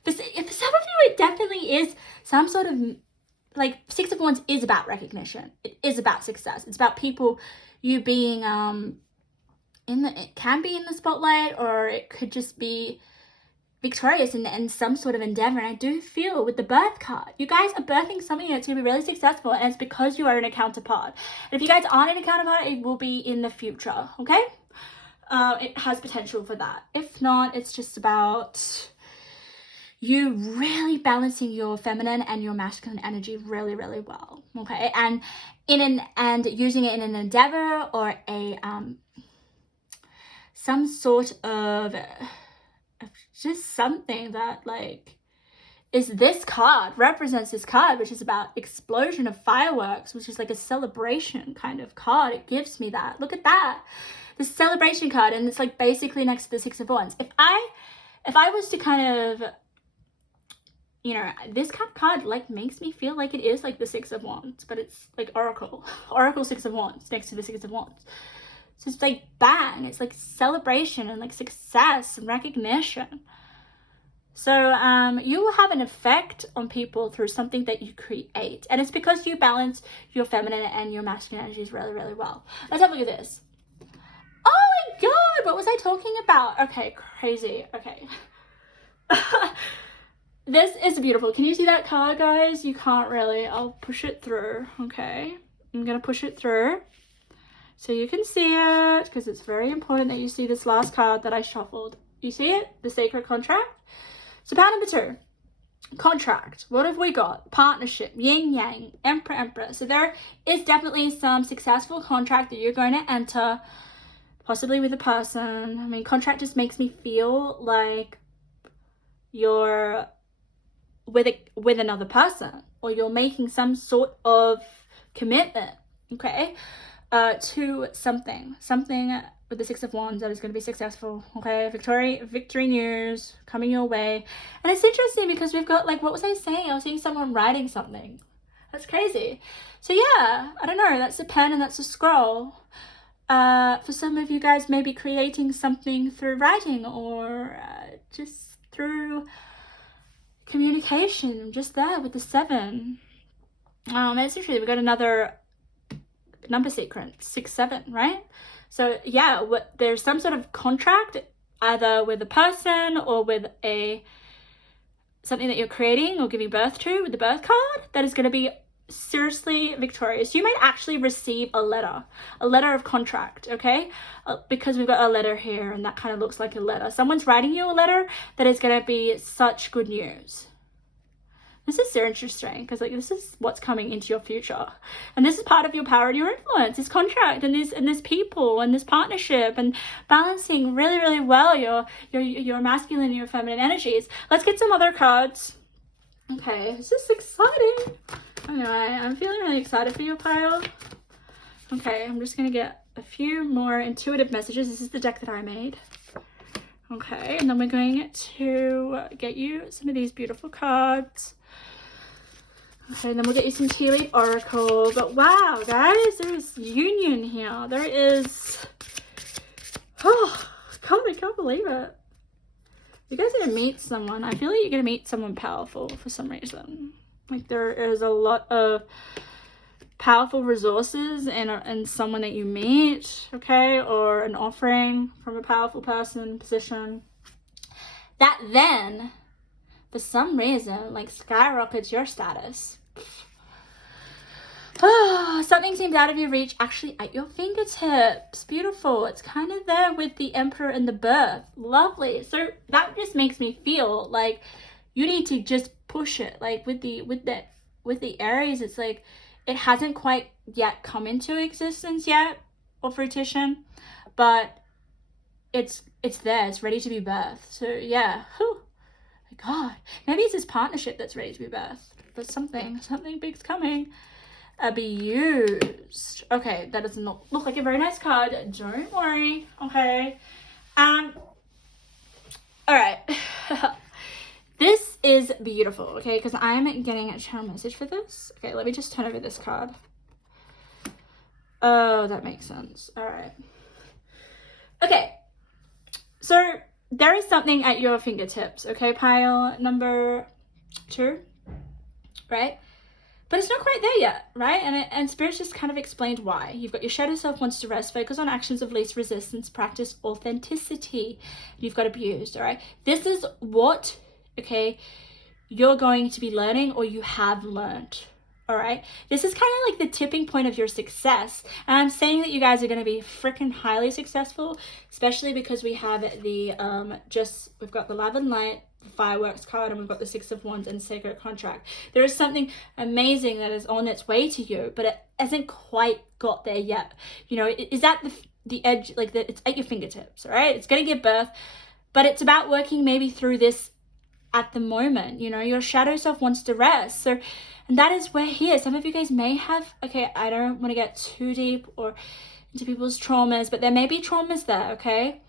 For some of you, it definitely is some sort of, like, Six of Wands is about recognition. It is about success. It's about people, you being it can be in the spotlight, or it could just be victorious in some sort of endeavor. And I do feel with the Birth card, you guys are birthing something that's going to be really successful, and it's because you are in a counterpart. And if you guys aren't in a counterpart, it will be in the future, okay? It has potential for that. If not, it's just about you really balancing your feminine and your masculine energy really, really well, okay? And using it in an endeavor or a some sort of just something that like is this card, represents this card, which is about explosion of fireworks, which is like a celebration kind of card. It gives me that. Look at that. The celebration card, and it's like basically next to the Six of Wands. If I was to kind of, you know, this kind of card like makes me feel like it is like the Six of Wands, but it's like Oracle Six of Wands next to the Six of Wands. So it's like bang, it's like celebration and like success and recognition. So you will have an effect on people through something that you create, and it's because you balance your feminine and your masculine energies really, really well. Let's have a look at this. Oh my god, what was I talking about? Okay, crazy. Okay. This is beautiful. Can you see that card, guys? You can't really. I'll push it through, okay? I'm gonna push it through so you can see it, because it's very important that you see this last card that I shuffled. You see it? The Sacred Contract. So part number 2, contract. What have we got? Partnership, yin yang, emperor, emperor. So there is definitely some successful contract that you're going to enter, possibly with a person. I mean, contract just makes me feel like you're with another person, or you're making some sort of commitment, okay, to something with the Six of Wands that is going to be successful, okay? Victory news coming your way. And it's interesting because we've got, like, what was I saying? I was seeing someone writing something. That's crazy. So yeah, I don't know, that's a pen and that's a scroll. For some of you guys, maybe creating something through writing, or just through communication, just there with the 7. It's interesting. We've got another number sequence, 6, 7, right? So yeah, there's some sort of contract, either with a person or with something that you're creating or giving birth to with the Birth card, that is going to be seriously victorious. You might actually receive a letter of contract, okay? Because we've got a letter here, and that kind of looks like a letter. Someone's writing you a letter that is going to be such good news. This is so interesting, because like this is what's coming into your future, and this is part of your power and your influence, this contract and this people and this partnership, and balancing really, really well your masculine and your feminine energies. Let's get some other cards. Okay, this is exciting. Anyway, I'm feeling really excited for your pile. Okay, I'm just gonna get a few more intuitive messages. This is the deck that I made. Okay, and then we're going to get you some of these beautiful cards. Okay, and then we'll get you some tea leaf oracle. But wow, guys, there is union here. There is, oh, I can't believe it. You guys are gonna meet someone. I feel like you're gonna meet someone powerful for some reason. Like there is a lot of powerful resources in someone that you meet, okay, or an offering from a powerful person, position, that then for some reason like skyrockets your status. Something seems out of your reach, actually at your fingertips. Beautiful. It's kind of there with the Emperor and the Birth. Lovely. So that just makes me feel like you need to just push it. Like with the Aries, it's like it hasn't quite yet come into existence yet, or fruition, but it's there. It's ready to be birthed. So yeah. Whew. My God, maybe it's this partnership that's ready to be birthed. But something big's coming. Abused. Okay, that does not look like a very nice card. Don't worry. Okay. All right. This is beautiful, okay? Because I'm getting a channel message for this. Okay, let me just turn over this card. Oh, that makes sense. All right. Okay. So there is something at your fingertips, okay? Pile number 2, right? But it's not quite there yet, right? And Spirit's just kind of explained why. You've got your shadow self wants to rest, focus on actions of least resistance, practice authenticity. You've got abused, all right? This is what, okay, you're going to be learning or you have learned, all right? This is kind of like the tipping point of your success. And I'm saying that you guys are going to be freaking highly successful, especially because we have the, we've got the love and light, the fireworks card, and we've got the 6 of Wands and sacred contract. There is something amazing that is on its way to you, but it hasn't quite got there yet. You know, it is at the edge, like it's at your fingertips, all right? It's going to give birth, but it's about working maybe through this at the moment. You know, your shadow self wants to rest. So, and that is where here, some of you guys may have, okay, I don't want to get too deep or into people's traumas, but there may be traumas there, okay,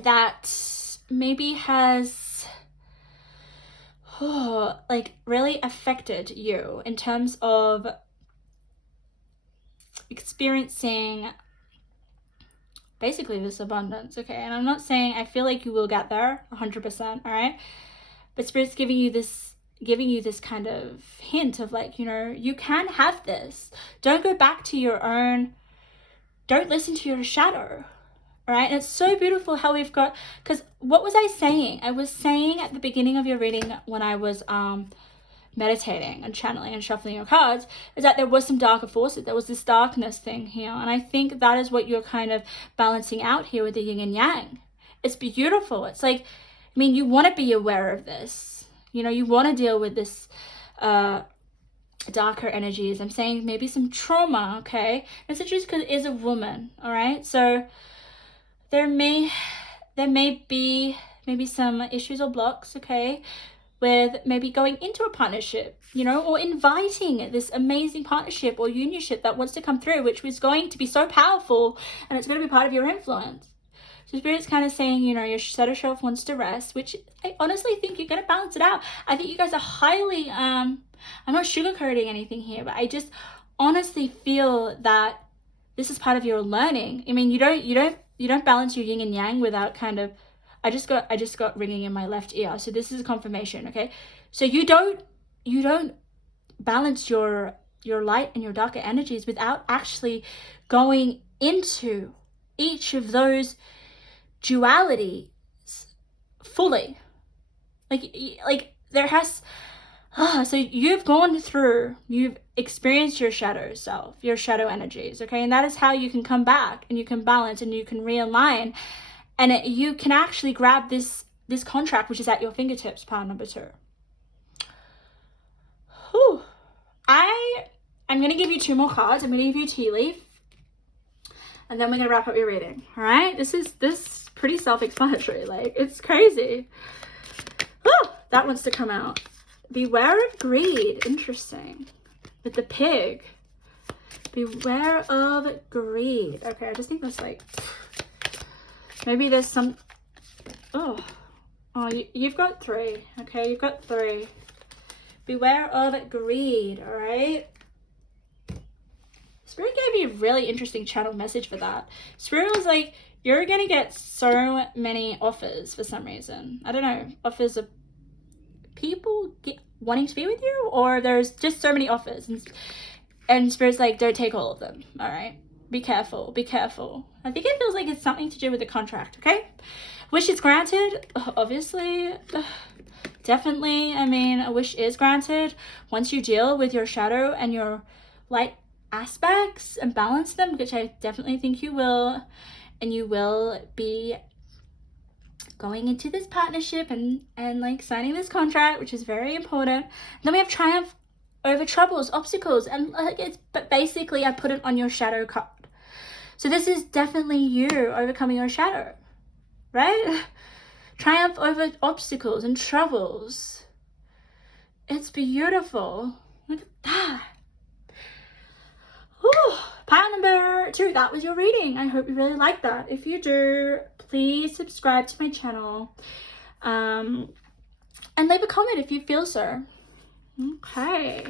that maybe has like really affected you in terms of experiencing basically this abundance, okay? And I'm not saying I feel like you will get there 100%, all right? But Spirit's giving you this kind of hint of like, you know, you can have this. Don't go back to your own, don't listen to your shadow. All right, and it's so beautiful how we've got, because what was I saying? I was saying at the beginning of your reading when I was meditating and channeling and shuffling your cards, is that there was some darker forces. There was this darkness thing here. And I think that is what you're kind of balancing out here with the yin and yang. It's beautiful. It's like, I mean, you want to be aware of this. You know, you want to deal with this darker energies. I'm saying maybe some trauma, okay? And it's just because it is a woman, all right? So there may be maybe some issues or blocks, okay, with maybe going into a partnership, you know, or inviting this amazing partnership or unionship that wants to come through, which is going to be so powerful and it's going to be part of your influence. So Spirit's kind of saying, you know, your shadow self wants to rest, which I honestly think you're going to balance it out. I think you guys are highly, I'm not sugarcoating anything here, but I just honestly feel that this is part of your learning. I mean, you don't balance your yin and yang without kind of, I just got ringing in my left ear. So this is a confirmation, okay? So you don't balance your light and your darker energies without actually going into each of those dualities fully. Like there has, so you've gone through, you've experienced your shadow self, your shadow energies, okay? And that is how you can come back and you can balance and you can realign. And you can actually grab this contract, which is at your fingertips, pile number 2. Whew. I'm going to give you 2 more cards. I'm going to give you a tea leaf. And then we're going to wrap up your reading. All right? This is pretty self-explanatory. Like, it's crazy. Oh, that wants to come out. Beware of greed. Interesting. With the pig. Beware of greed. Okay, I just think that's like... Maybe there's some, you've got 3, okay? You've got 3. Beware of greed, all right? Spirit gave me a really interesting channel message for that. Spirit was like, you're going to get so many offers for some reason. I don't know, offers of people wanting to be with you, or there's just so many offers. And Spirit's like, don't take all of them, all right? Be careful, be careful. I think it feels like it's something to do with the contract, okay? Wish is granted, obviously, definitely. I mean, a wish is granted once you deal with your shadow and your light aspects and balance them, which I definitely think you will. And you will be going into this partnership and like signing this contract, which is very important. And then we have triumph over troubles, obstacles, and like but basically I put it on your shadow card. So this is definitely you overcoming your shadow, right? Triumph over obstacles and troubles. It's beautiful. Look at that. Whew. Pile number 2, that was your reading. I hope you really like that. If you do, please subscribe to my channel. And leave a comment if you feel so. Okay.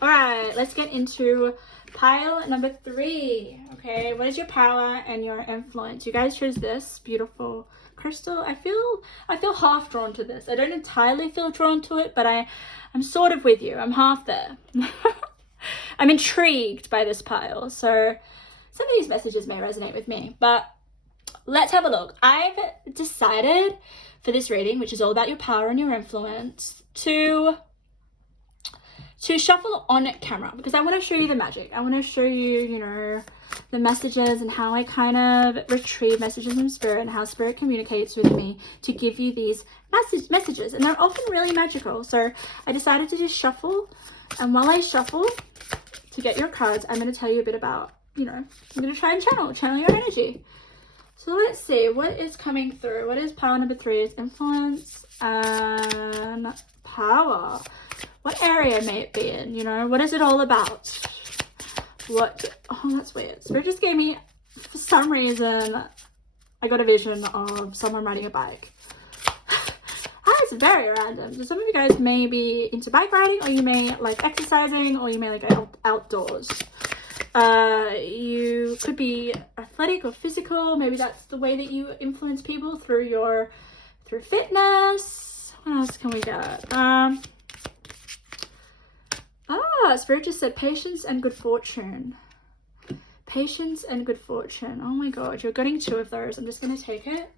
All right, let's get into pile number 3. Okay, what is your power and your influence? You guys chose this beautiful crystal. I feel half drawn to this. I don't entirely feel drawn to it, but I'm sort of with you. I'm half there. I'm intrigued by this pile. So some of these messages may resonate with me, but let's have a look. I've decided for this reading, which is all about your power and your influence, to shuffle on camera, because I want to show you the magic. I want to show you, you know, the messages and how I kind of retrieve messages from spirit and how spirit communicates with me to give you these messages. And they're often really magical. So I decided to just shuffle. And while I shuffle to get your cards, I'm going to tell you a bit about, you know, I'm going to try and channel your energy. So let's see, what is coming through? What is power number 3? Is influence and power. What area may it be in? You know, what is it all about? Oh, that's weird. Spirit just gave me, for some reason, I got a vision of someone riding a bike. That's very random. So some of you guys may be into bike riding, or you may like exercising, or you may like outdoors. You could be athletic or physical. Maybe that's the way that you influence people through fitness. What else can we get? Spirit just said patience and good fortune. Patience and good fortune. Oh my god, you're getting 2 of those. I'm just going to take it.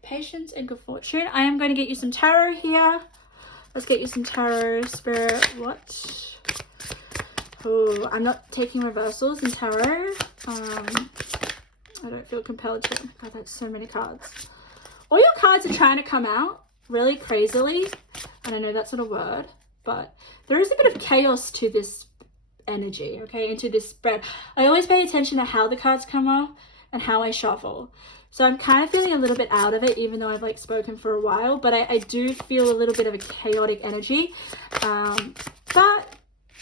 Patience and good fortune. I am going to get you some tarot here. Let's get you some tarot, Spirit. What? Oh, I'm not taking reversals in tarot. I don't feel compelled to. God, that's so many cards. All your cards are trying to come out really crazily. And I know that's not a word, but there is a bit of chaos to this energy, okay, into this spread. I always pay attention to how the cards come off and how I shuffle. So I'm kind of feeling a little bit out of it, even though I've like spoken for a while, but I do feel a little bit of a chaotic energy. But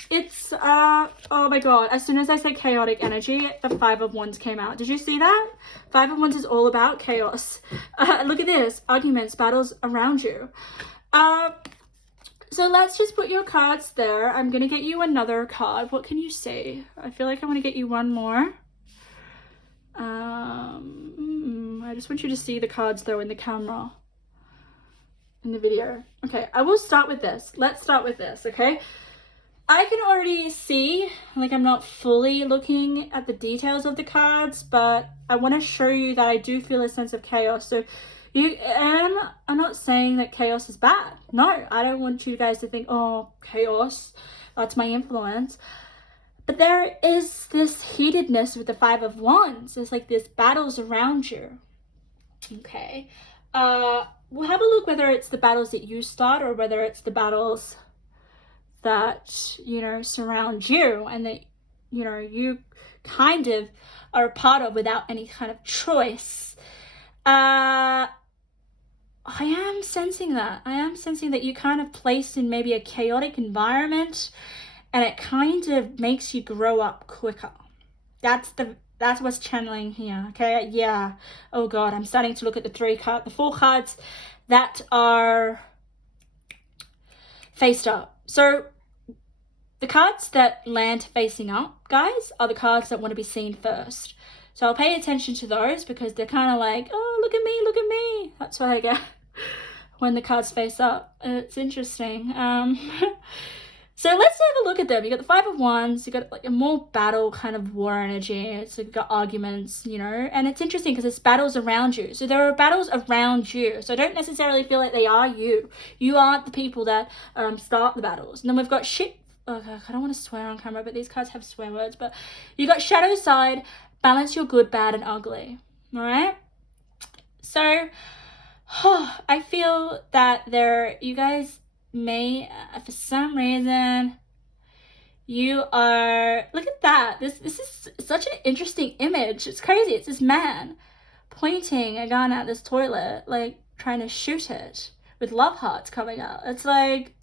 it's, oh my god, as soon as I said chaotic energy, the 5 of Wands came out. Did you see that? 5 of Wands is all about chaos. Look at this, arguments, battles around you. So let's just put your cards there. I'm going to get you another card. What can you see? I feel like I want to get you one more. I just want you to see the cards though in the camera, in the video. Okay, I will start with this. Let's start with this, okay? I can already see, like I'm not fully looking at the details of the cards, but I want to show you that I do feel a sense of chaos. So I'm not saying that chaos is bad. No, I don't want you guys to think, oh, chaos, that's my influence. But there is this heatedness with the 5 of Wands. There's like this battles around you. Okay. We'll have a look whether it's the battles that you start or whether it's the battles that, you know, surround you and that, you know, you kind of are a part of without any kind of choice. I am sensing that. I am sensing that you're kind of placed in maybe a chaotic environment and it kind of makes you grow up quicker. That's what's channeling here, okay? Yeah. Oh god, I'm starting to look at the 4 cards that are faced up. So the cards that land facing up, guys, are the cards that want to be seen first. So I'll pay attention to those because they're kind of like, oh, look at me, look at me. That's what I get when the cards face up. It's interesting. So let's have a look at them. You got the 5 of Wands, you got like a more battle kind of war energy. It's like, you've got arguments, you know, and it's interesting because it's battles around you. So there are battles around you. So I don't necessarily feel like they are you. You aren't the people that start the battles. And then we've got shit. Oh, I don't want to swear on camera, but these cards have swear words. But you got shadow side, balance your good, bad, and ugly. All right. So I feel that you guys may, for some reason, you are, look at that. This is such an interesting image. It's crazy. It's this man pointing a gun at this toilet, like trying to shoot it with love hearts coming out. It's like,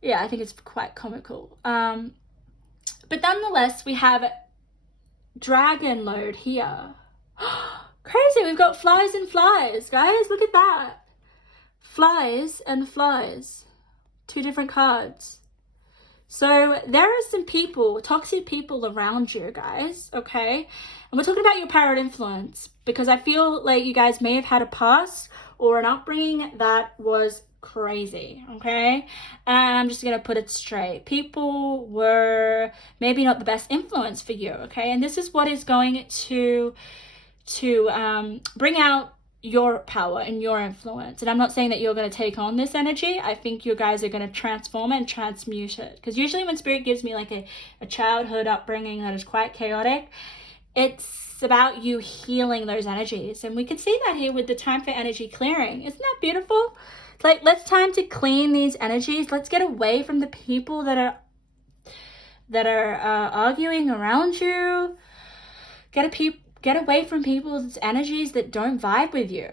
yeah, I think it's quite comical. But nonetheless, we have dragon load here. Crazy, we've got flies and flies, guys. Look at that. flies and flies. 2 different cards. So there are some people, toxic people around you, guys, okay? And we're talking about your power and influence, because I feel like you guys may have had a past or an upbringing that was crazy, okay? And I'm just gonna put it straight. People were maybe not the best influence for you, okay? And this is what is going to bring out your power and your influence. And I'm not saying that you're going to take on this energy. I think you guys are going to transform it and transmute it. Because usually when spirit gives me like a childhood upbringing that is quite chaotic, it's about you healing those energies. And we can see that here with the time for energy clearing. Isn't that beautiful? It's like, let's time to clean these energies. Let's get away from the people that are arguing around you. Get away from people's energies that don't vibe with you.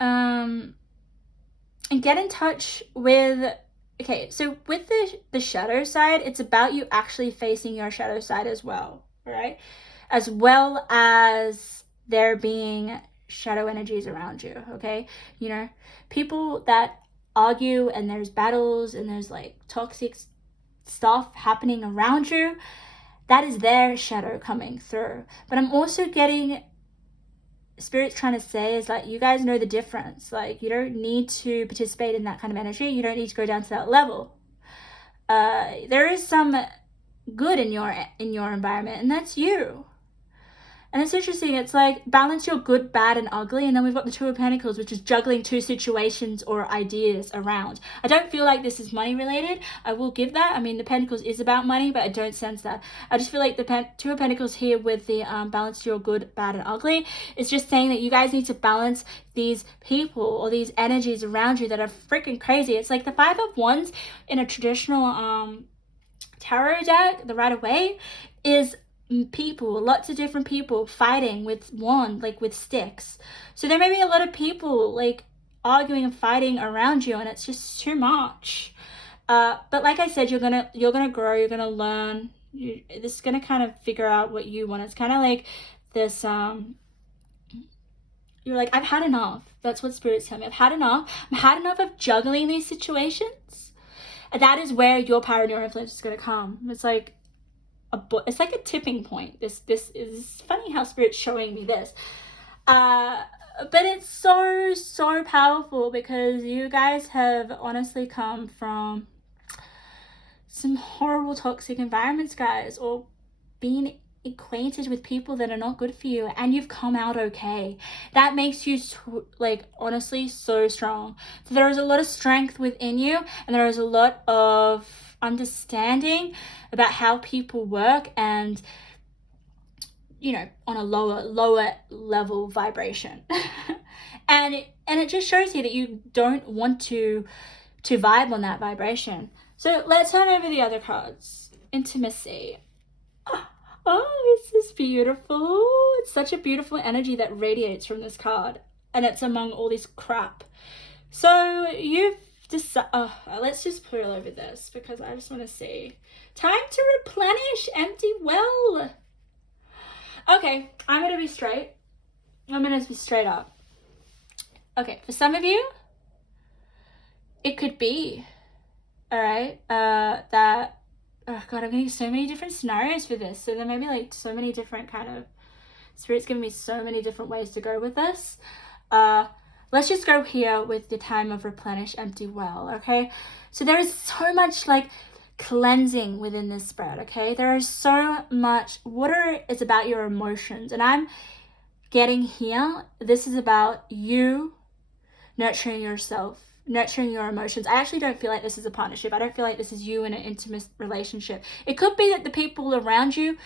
And get in touch with, okay, so with the shadow side, it's about you actually facing your shadow side as well, right? As well as there being shadow energies around you, okay? You know, people that argue and there's battles and there's like toxic stuff happening around you, that is their shadow coming through. But I'm also getting spirit's trying to say is like, you guys know the difference. Like, you don't need to participate in that kind of energy. You don't need to go down to that level. There is some good in your environment, and that's you. And it's interesting, it's like balance your good, bad, and ugly. And then we've got the Two of Pentacles, which is juggling 2 situations or ideas around. I don't feel like this is money related. I will give that. I mean, the Pentacles is about money, but I don't sense that. I just feel like the Two of Pentacles here with the balance your good, bad, and ugly is just saying that you guys need to balance these people or these energies around you that are freaking crazy. It's like the Five of Wands in a traditional tarot deck, the right away, is people, lots of different people fighting with wand, like with sticks. So there may be a lot of people like arguing and fighting around you, and it's just too much. But like I said, you're gonna grow, you're gonna learn. This is gonna kind of figure out what you want. It's kind of like this. You're like, I've had enough. That's what spirit's telling me. I've had enough. I've had enough of juggling these situations. And that is where your power and your influence is gonna come. It's like it's like a tipping point. This is funny how spirit's showing me this, but it's so powerful, because you guys have honestly come from some horrible toxic environments, guys, or been acquainted with people that are not good for you, and you've come out okay. That makes you like honestly so strong. So there is a lot of strength within you, and there is a lot of understanding about how people work, and you know, on a lower level vibration. and it just shows you that you don't want to vibe on that vibration. So let's turn over the other cards. Intimacy. Oh, this is beautiful. It's such a beautiful energy that radiates from this card, and it's among all this crap. So you've let's just put over this, because I just want to see. Time to replenish empty well. Okay, I'm going to be straight. I'm going to be straight up. Okay, for some of you, it could be, all right, that, oh God, I'm getting so many different scenarios for this. So there may be like so many different kind of, spirit's giving me so many different ways to go with this. Let's just go here with the time of replenish empty well, okay? So there is so much like cleansing within this spread, okay? There is so much. Water is about your emotions, and I'm getting here, this is about you nurturing yourself, nurturing your emotions. I actually don't feel like this is a partnership. I don't feel like this is you in an intimate relationship. It could be that the people around you,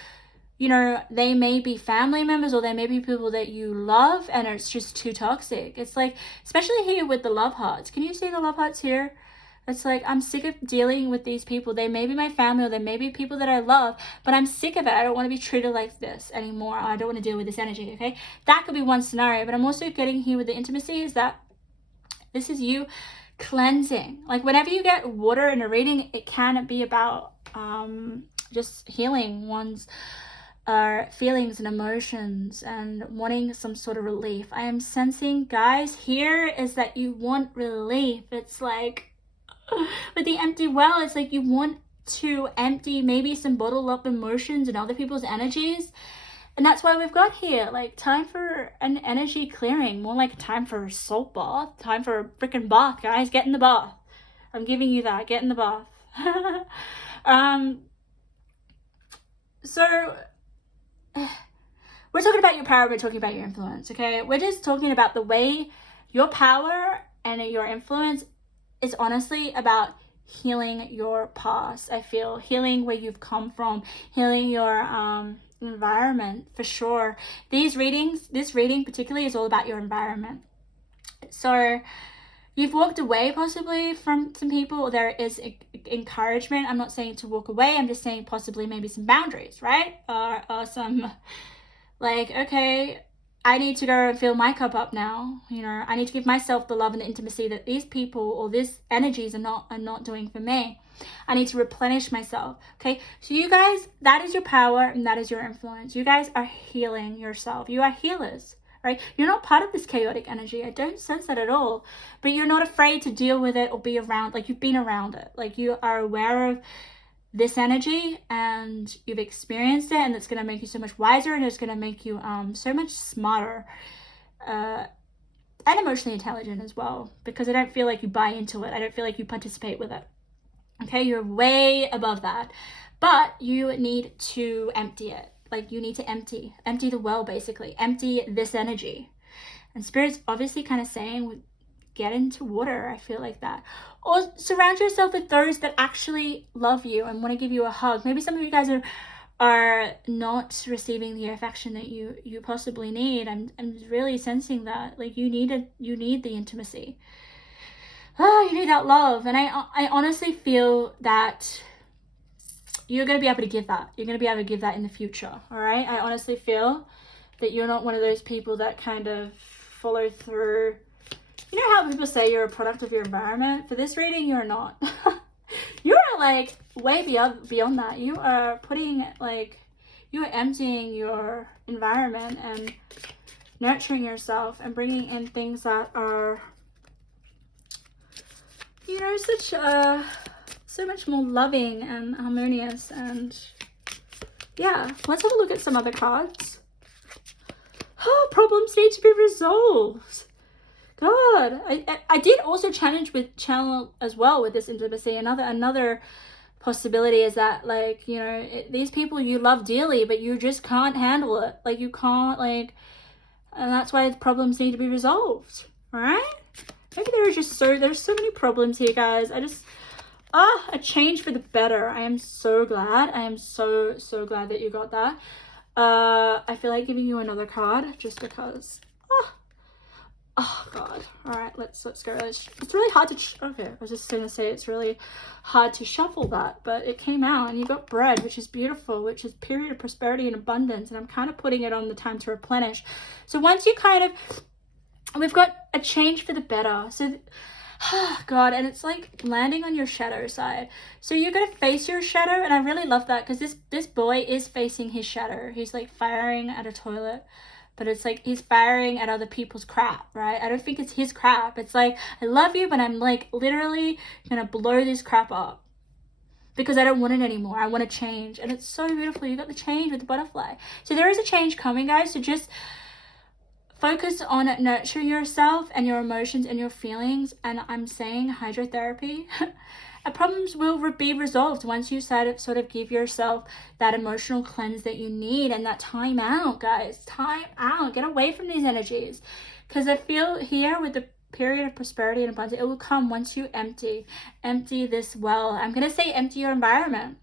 you know, they may be family members, or they may be people that you love, and it's just too toxic. It's like, especially here with the love hearts. Can you see the love hearts here? It's like, I'm sick of dealing with these people. They may be my family, or they may be people that I love, but I'm sick of it. I don't want to be treated like this anymore. I don't want to deal with this energy, okay? That could be one scenario, but I'm also getting here with the intimacy is that this is you cleansing. Like whenever you get water in a reading, it can be about just healing one's feelings and emotions and wanting some sort of relief. I am sensing, guys, here is that you want relief. It's like with the empty well, it's like you want to empty maybe some bottled up emotions and other people's energies. And that's why we've got here, like, time for an energy clearing. More like time for a salt bath. Time for a freaking bath, guys. Get in the bath. I'm giving you that. Get in the bath. So we're talking about your power, we're talking about your influence, okay? We're just talking about the way your power and your influence is honestly about healing your past. I feel healing where you've come from, healing your environment, for sure. This reading particularly is all about your environment. So you've walked away possibly from some people. There is encouragement. I'm not saying to walk away. I'm just saying possibly maybe some boundaries, right? Or some like, okay, I need to go and fill my cup up now. You know, I need to give myself the love and the intimacy that these people or these energies are not doing for me. I need to replenish myself. Okay, so you guys, that is your power and that is your influence. You guys are healing yourself. You are healers. Right? You're not part of this chaotic energy. I don't sense that at all. But you're not afraid to deal with it or be around, like you've been around it. Like you are aware of this energy and you've experienced it, and it's going to make you so much wiser, and it's going to make you so much smarter and emotionally intelligent as well, because I don't feel like you buy into it. I don't feel like you participate with it. Okay? You're way above that. But you need to empty it. Like you need to empty the well, basically. Empty this energy. And Spirit's obviously kind of saying, get into water. I feel like that. Or surround yourself with those that actually love you and want to give you a hug. Maybe some of you guys are not receiving the affection that you possibly need. I'm really sensing that. Like you need the intimacy. Oh, you need that love. And I honestly feel that you're going to be able to give that. You're going to be able to give that in the future. All right. I honestly feel that you're not one of those people that kind of follow through. You know how people say you're a product of your environment? For this reading, you're not. You are like way beyond that. You are you are emptying your environment and nurturing yourself and bringing in things that are, you know, so much more loving and harmonious. And yeah, let's have a look at some other cards. Oh, problems need to be resolved. God, I did also channel as well with this intimacy. Another possibility is that, like, you know, these people you love dearly, but you just can't handle it. Like you can't, like, and that's why the problems need to be resolved. All right? Maybe there's so many problems here, guys. A change for the better. I am so glad. I am so glad that you got that. I feel like giving you another card just because. Oh God. All right, let's go. It's really hard to. Okay, I was just gonna say it's really hard to shuffle that, but it came out, and you got bread, which is beautiful, which is period of prosperity and abundance, and I'm kind of putting it on the time to replenish. So once you we've got a change for the better. So. God, and it's like landing on your shadow side. So you're gonna face your shadow, and I really love that because this boy is facing his shadow. He's like firing at a toilet, but it's like he's firing at other people's crap, right? I don't think it's his crap. It's like, I love you, but I'm like literally gonna blow this crap up because I don't want it anymore. I want to change. And it's so beautiful. You got the change with the butterfly. So there is a change coming, guys. So just focus on nurturing yourself and your emotions and your feelings. And I'm saying hydrotherapy. Problems will be resolved once you sort of give yourself that emotional cleanse that you need, and that time out, guys. Time out. Get away from these energies. Because I feel here with the period of prosperity and abundance, it will come once you empty this well. I'm going to say empty your environment.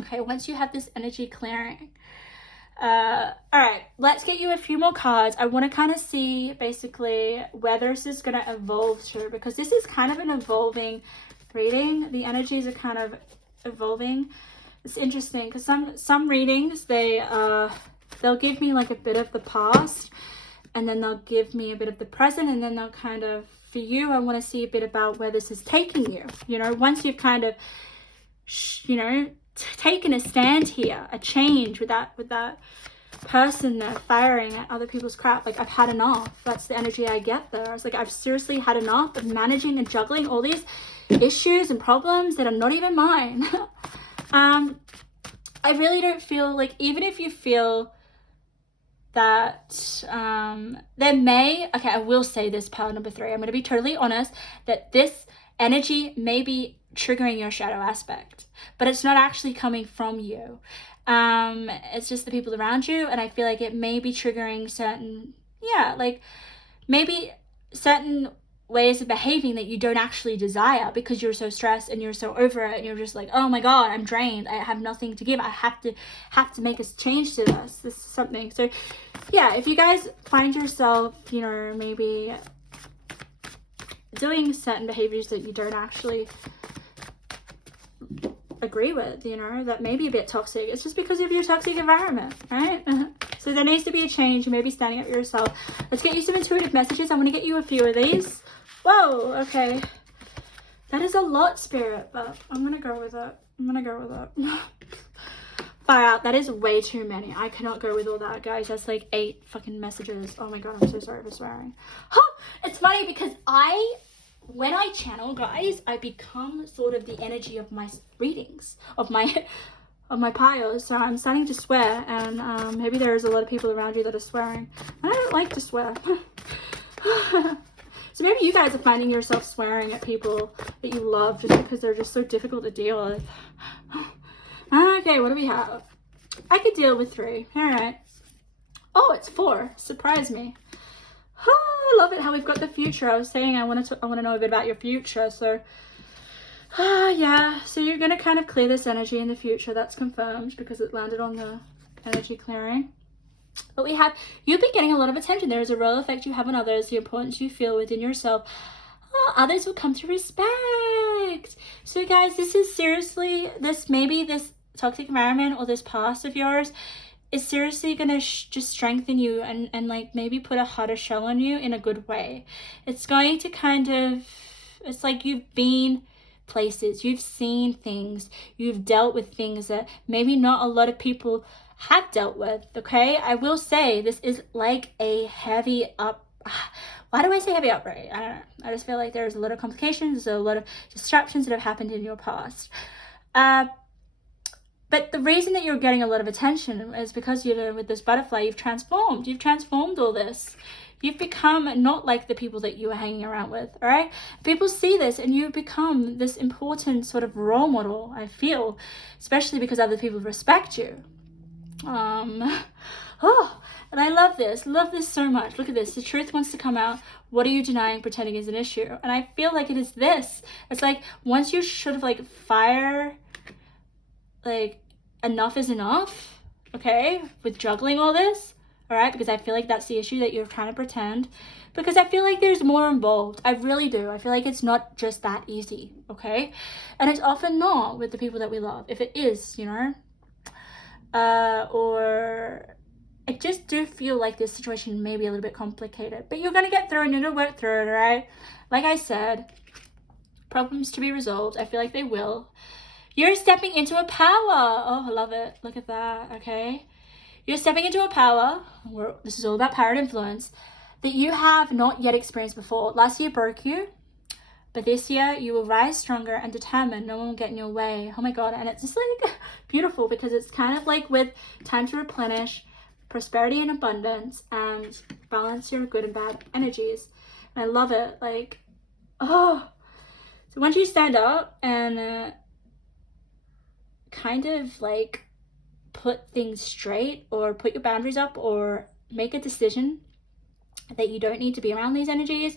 Okay, once you have this energy clearing. All right, let's get you a few more cards. I want to kind of see basically where this is going to evolve to, because this is kind of an evolving reading. The energies are kind of evolving. It's interesting because some readings they'll give me like a bit of the past, and then they'll give me a bit of the present, and then they'll kind of, for you, I want to see a bit about where this is taking you. You know, once you've kind of, you know, taken a stand here, a change with that person there firing at other people's crap. Like, I've had enough. That's the energy I get there. It's like, I've seriously had enough of managing and juggling all these issues and problems that are not even mine. I really don't feel like, even if you feel that there may, okay, I will say this, power number 3, I'm going to be totally honest, that this energy may be triggering your shadow aspect, but it's not actually coming from you. It's just the people around you, and I feel like it may be triggering certain, like maybe certain ways of behaving that you don't actually desire, because you're so stressed and you're so over it, and you're just like, oh my god, I'm drained, I have nothing to give, I have to make a change to this is something. So yeah, if you guys find yourself, you know, maybe doing certain behaviors that you don't actually agree with, you know, that may be a bit toxic, it's just because of your toxic environment, right? So there needs to be a change. You may be standing up for yourself. Let's get you some intuitive messages. I'm going to get you a few of these. Whoa, okay. That is a lot, Spirit, but I'm going to go with it. Far out. That is way too many. I cannot go with all that, guys. That's like 8 fucking messages. Oh my god, I'm so sorry for swearing. It's funny because when I channel, guys, I become sort of the energy of my readings, of my piles. So I'm starting to swear, and maybe there's a lot of people around you that are swearing. And I don't like to swear. So maybe you guys are finding yourself swearing at people that you love just because they're just so difficult to deal with. Okay, what do we have? I could deal with 3. All right. Oh, it's 4. Surprise me. I love it how we've got the future. I was saying I want to know a bit about your future. So yeah, so you're going to kind of clear this energy in the future. That's confirmed because it landed on the energy clearing. But we have, you'll be getting a lot of attention. There is a role effect you have on others, the importance you feel within yourself. Others will come to respect. So guys, this is seriously, this toxic environment or this past of yours is seriously going to just strengthen you and like maybe put a harder shell on you in a good way. It's going to kind of, it's like you've been places, you've seen things, you've dealt with things that maybe not a lot of people have dealt with, okay? I will say this is like a heavy why do I say heavy upgrade? I don't know. I just feel like there's a lot of complications, there's a lot of distractions that have happened in your past. But the reason that you're getting a lot of attention is because you're with this butterfly, you've transformed all this. You've become not like the people that you were hanging around with, all right? People see this and you become this important sort of role model, I feel, especially because other people respect you. And I love this so much. Look at this. The truth wants to come out. What are you denying, pretending is an issue? And I feel like it is this. It's like once you should have like fire, like enough is enough, okay, with juggling all this, all right, because I feel like that's the issue that you're trying to pretend, because I feel like there's more involved. I really do. I feel like it's not just that easy, okay? And it's often not with the people that we love. If it is, you know, or I just do feel like this situation may be a little bit complicated, but you're going to get through and you're going to work through it, all right? Like I said, problems to be resolved. I feel like they will. You're stepping into a power. Oh, I love it. Look at that, okay? You're stepping into a power. This is all about power and influence that you have not yet experienced before. Last year broke you, but this year you will rise stronger and determined. No one will get in your way. Oh my God. And it's just like beautiful because it's kind of like with time to replenish, prosperity and abundance, and balance your good and bad energies. And I love it. Like, oh. So once you stand up and kind of like put things straight or put your boundaries up or make a decision that you don't need to be around these energies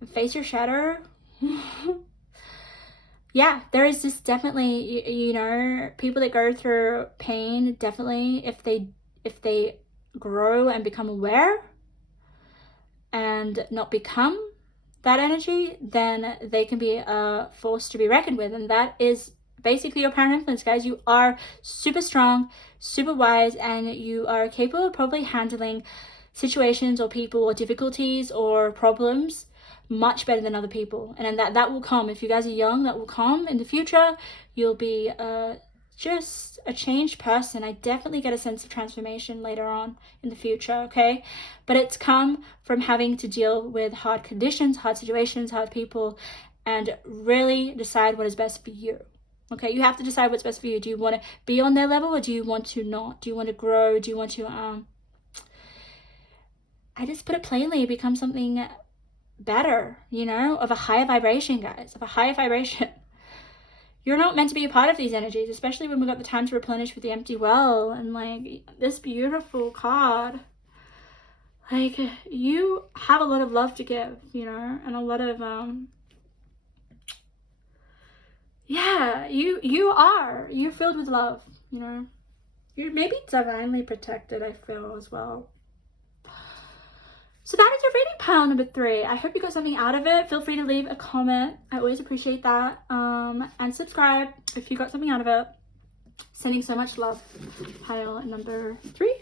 and face your shadow. Yeah, there is just definitely, you know, people that go through pain, definitely if they grow and become aware and not become that energy, then they can be a force to be reckoned with. And that is basically your power and influence, guys. You are super strong, super wise, and you are capable of probably handling situations or people or difficulties or problems much better than other people. And then that will come. If you guys are young, that will come in the future. You'll be just a changed person. I definitely get a sense of transformation later on in the future, okay? But it's come from having to deal with hard conditions, hard situations, hard people, and really decide what is best for you. Okay, you have to decide what's best for you. Do you want to be on their level, or do you want to not? Do you want to grow? Do you want to, I just put it plainly, become something better, you know, of a higher vibration, guys, of a higher vibration. You're not meant to be a part of these energies, especially when we've got the time to replenish with the empty well and like this beautiful card. Like, you have a lot of love to give, you know, and a lot of yeah, you're filled with love, you know. You're maybe divinely protected, I feel, as well. So that is your reading pile number 3. I hope you got something out of it. Feel free to leave a comment. I always appreciate that. And subscribe if you got something out of it. Sending so much love. Pile number 3.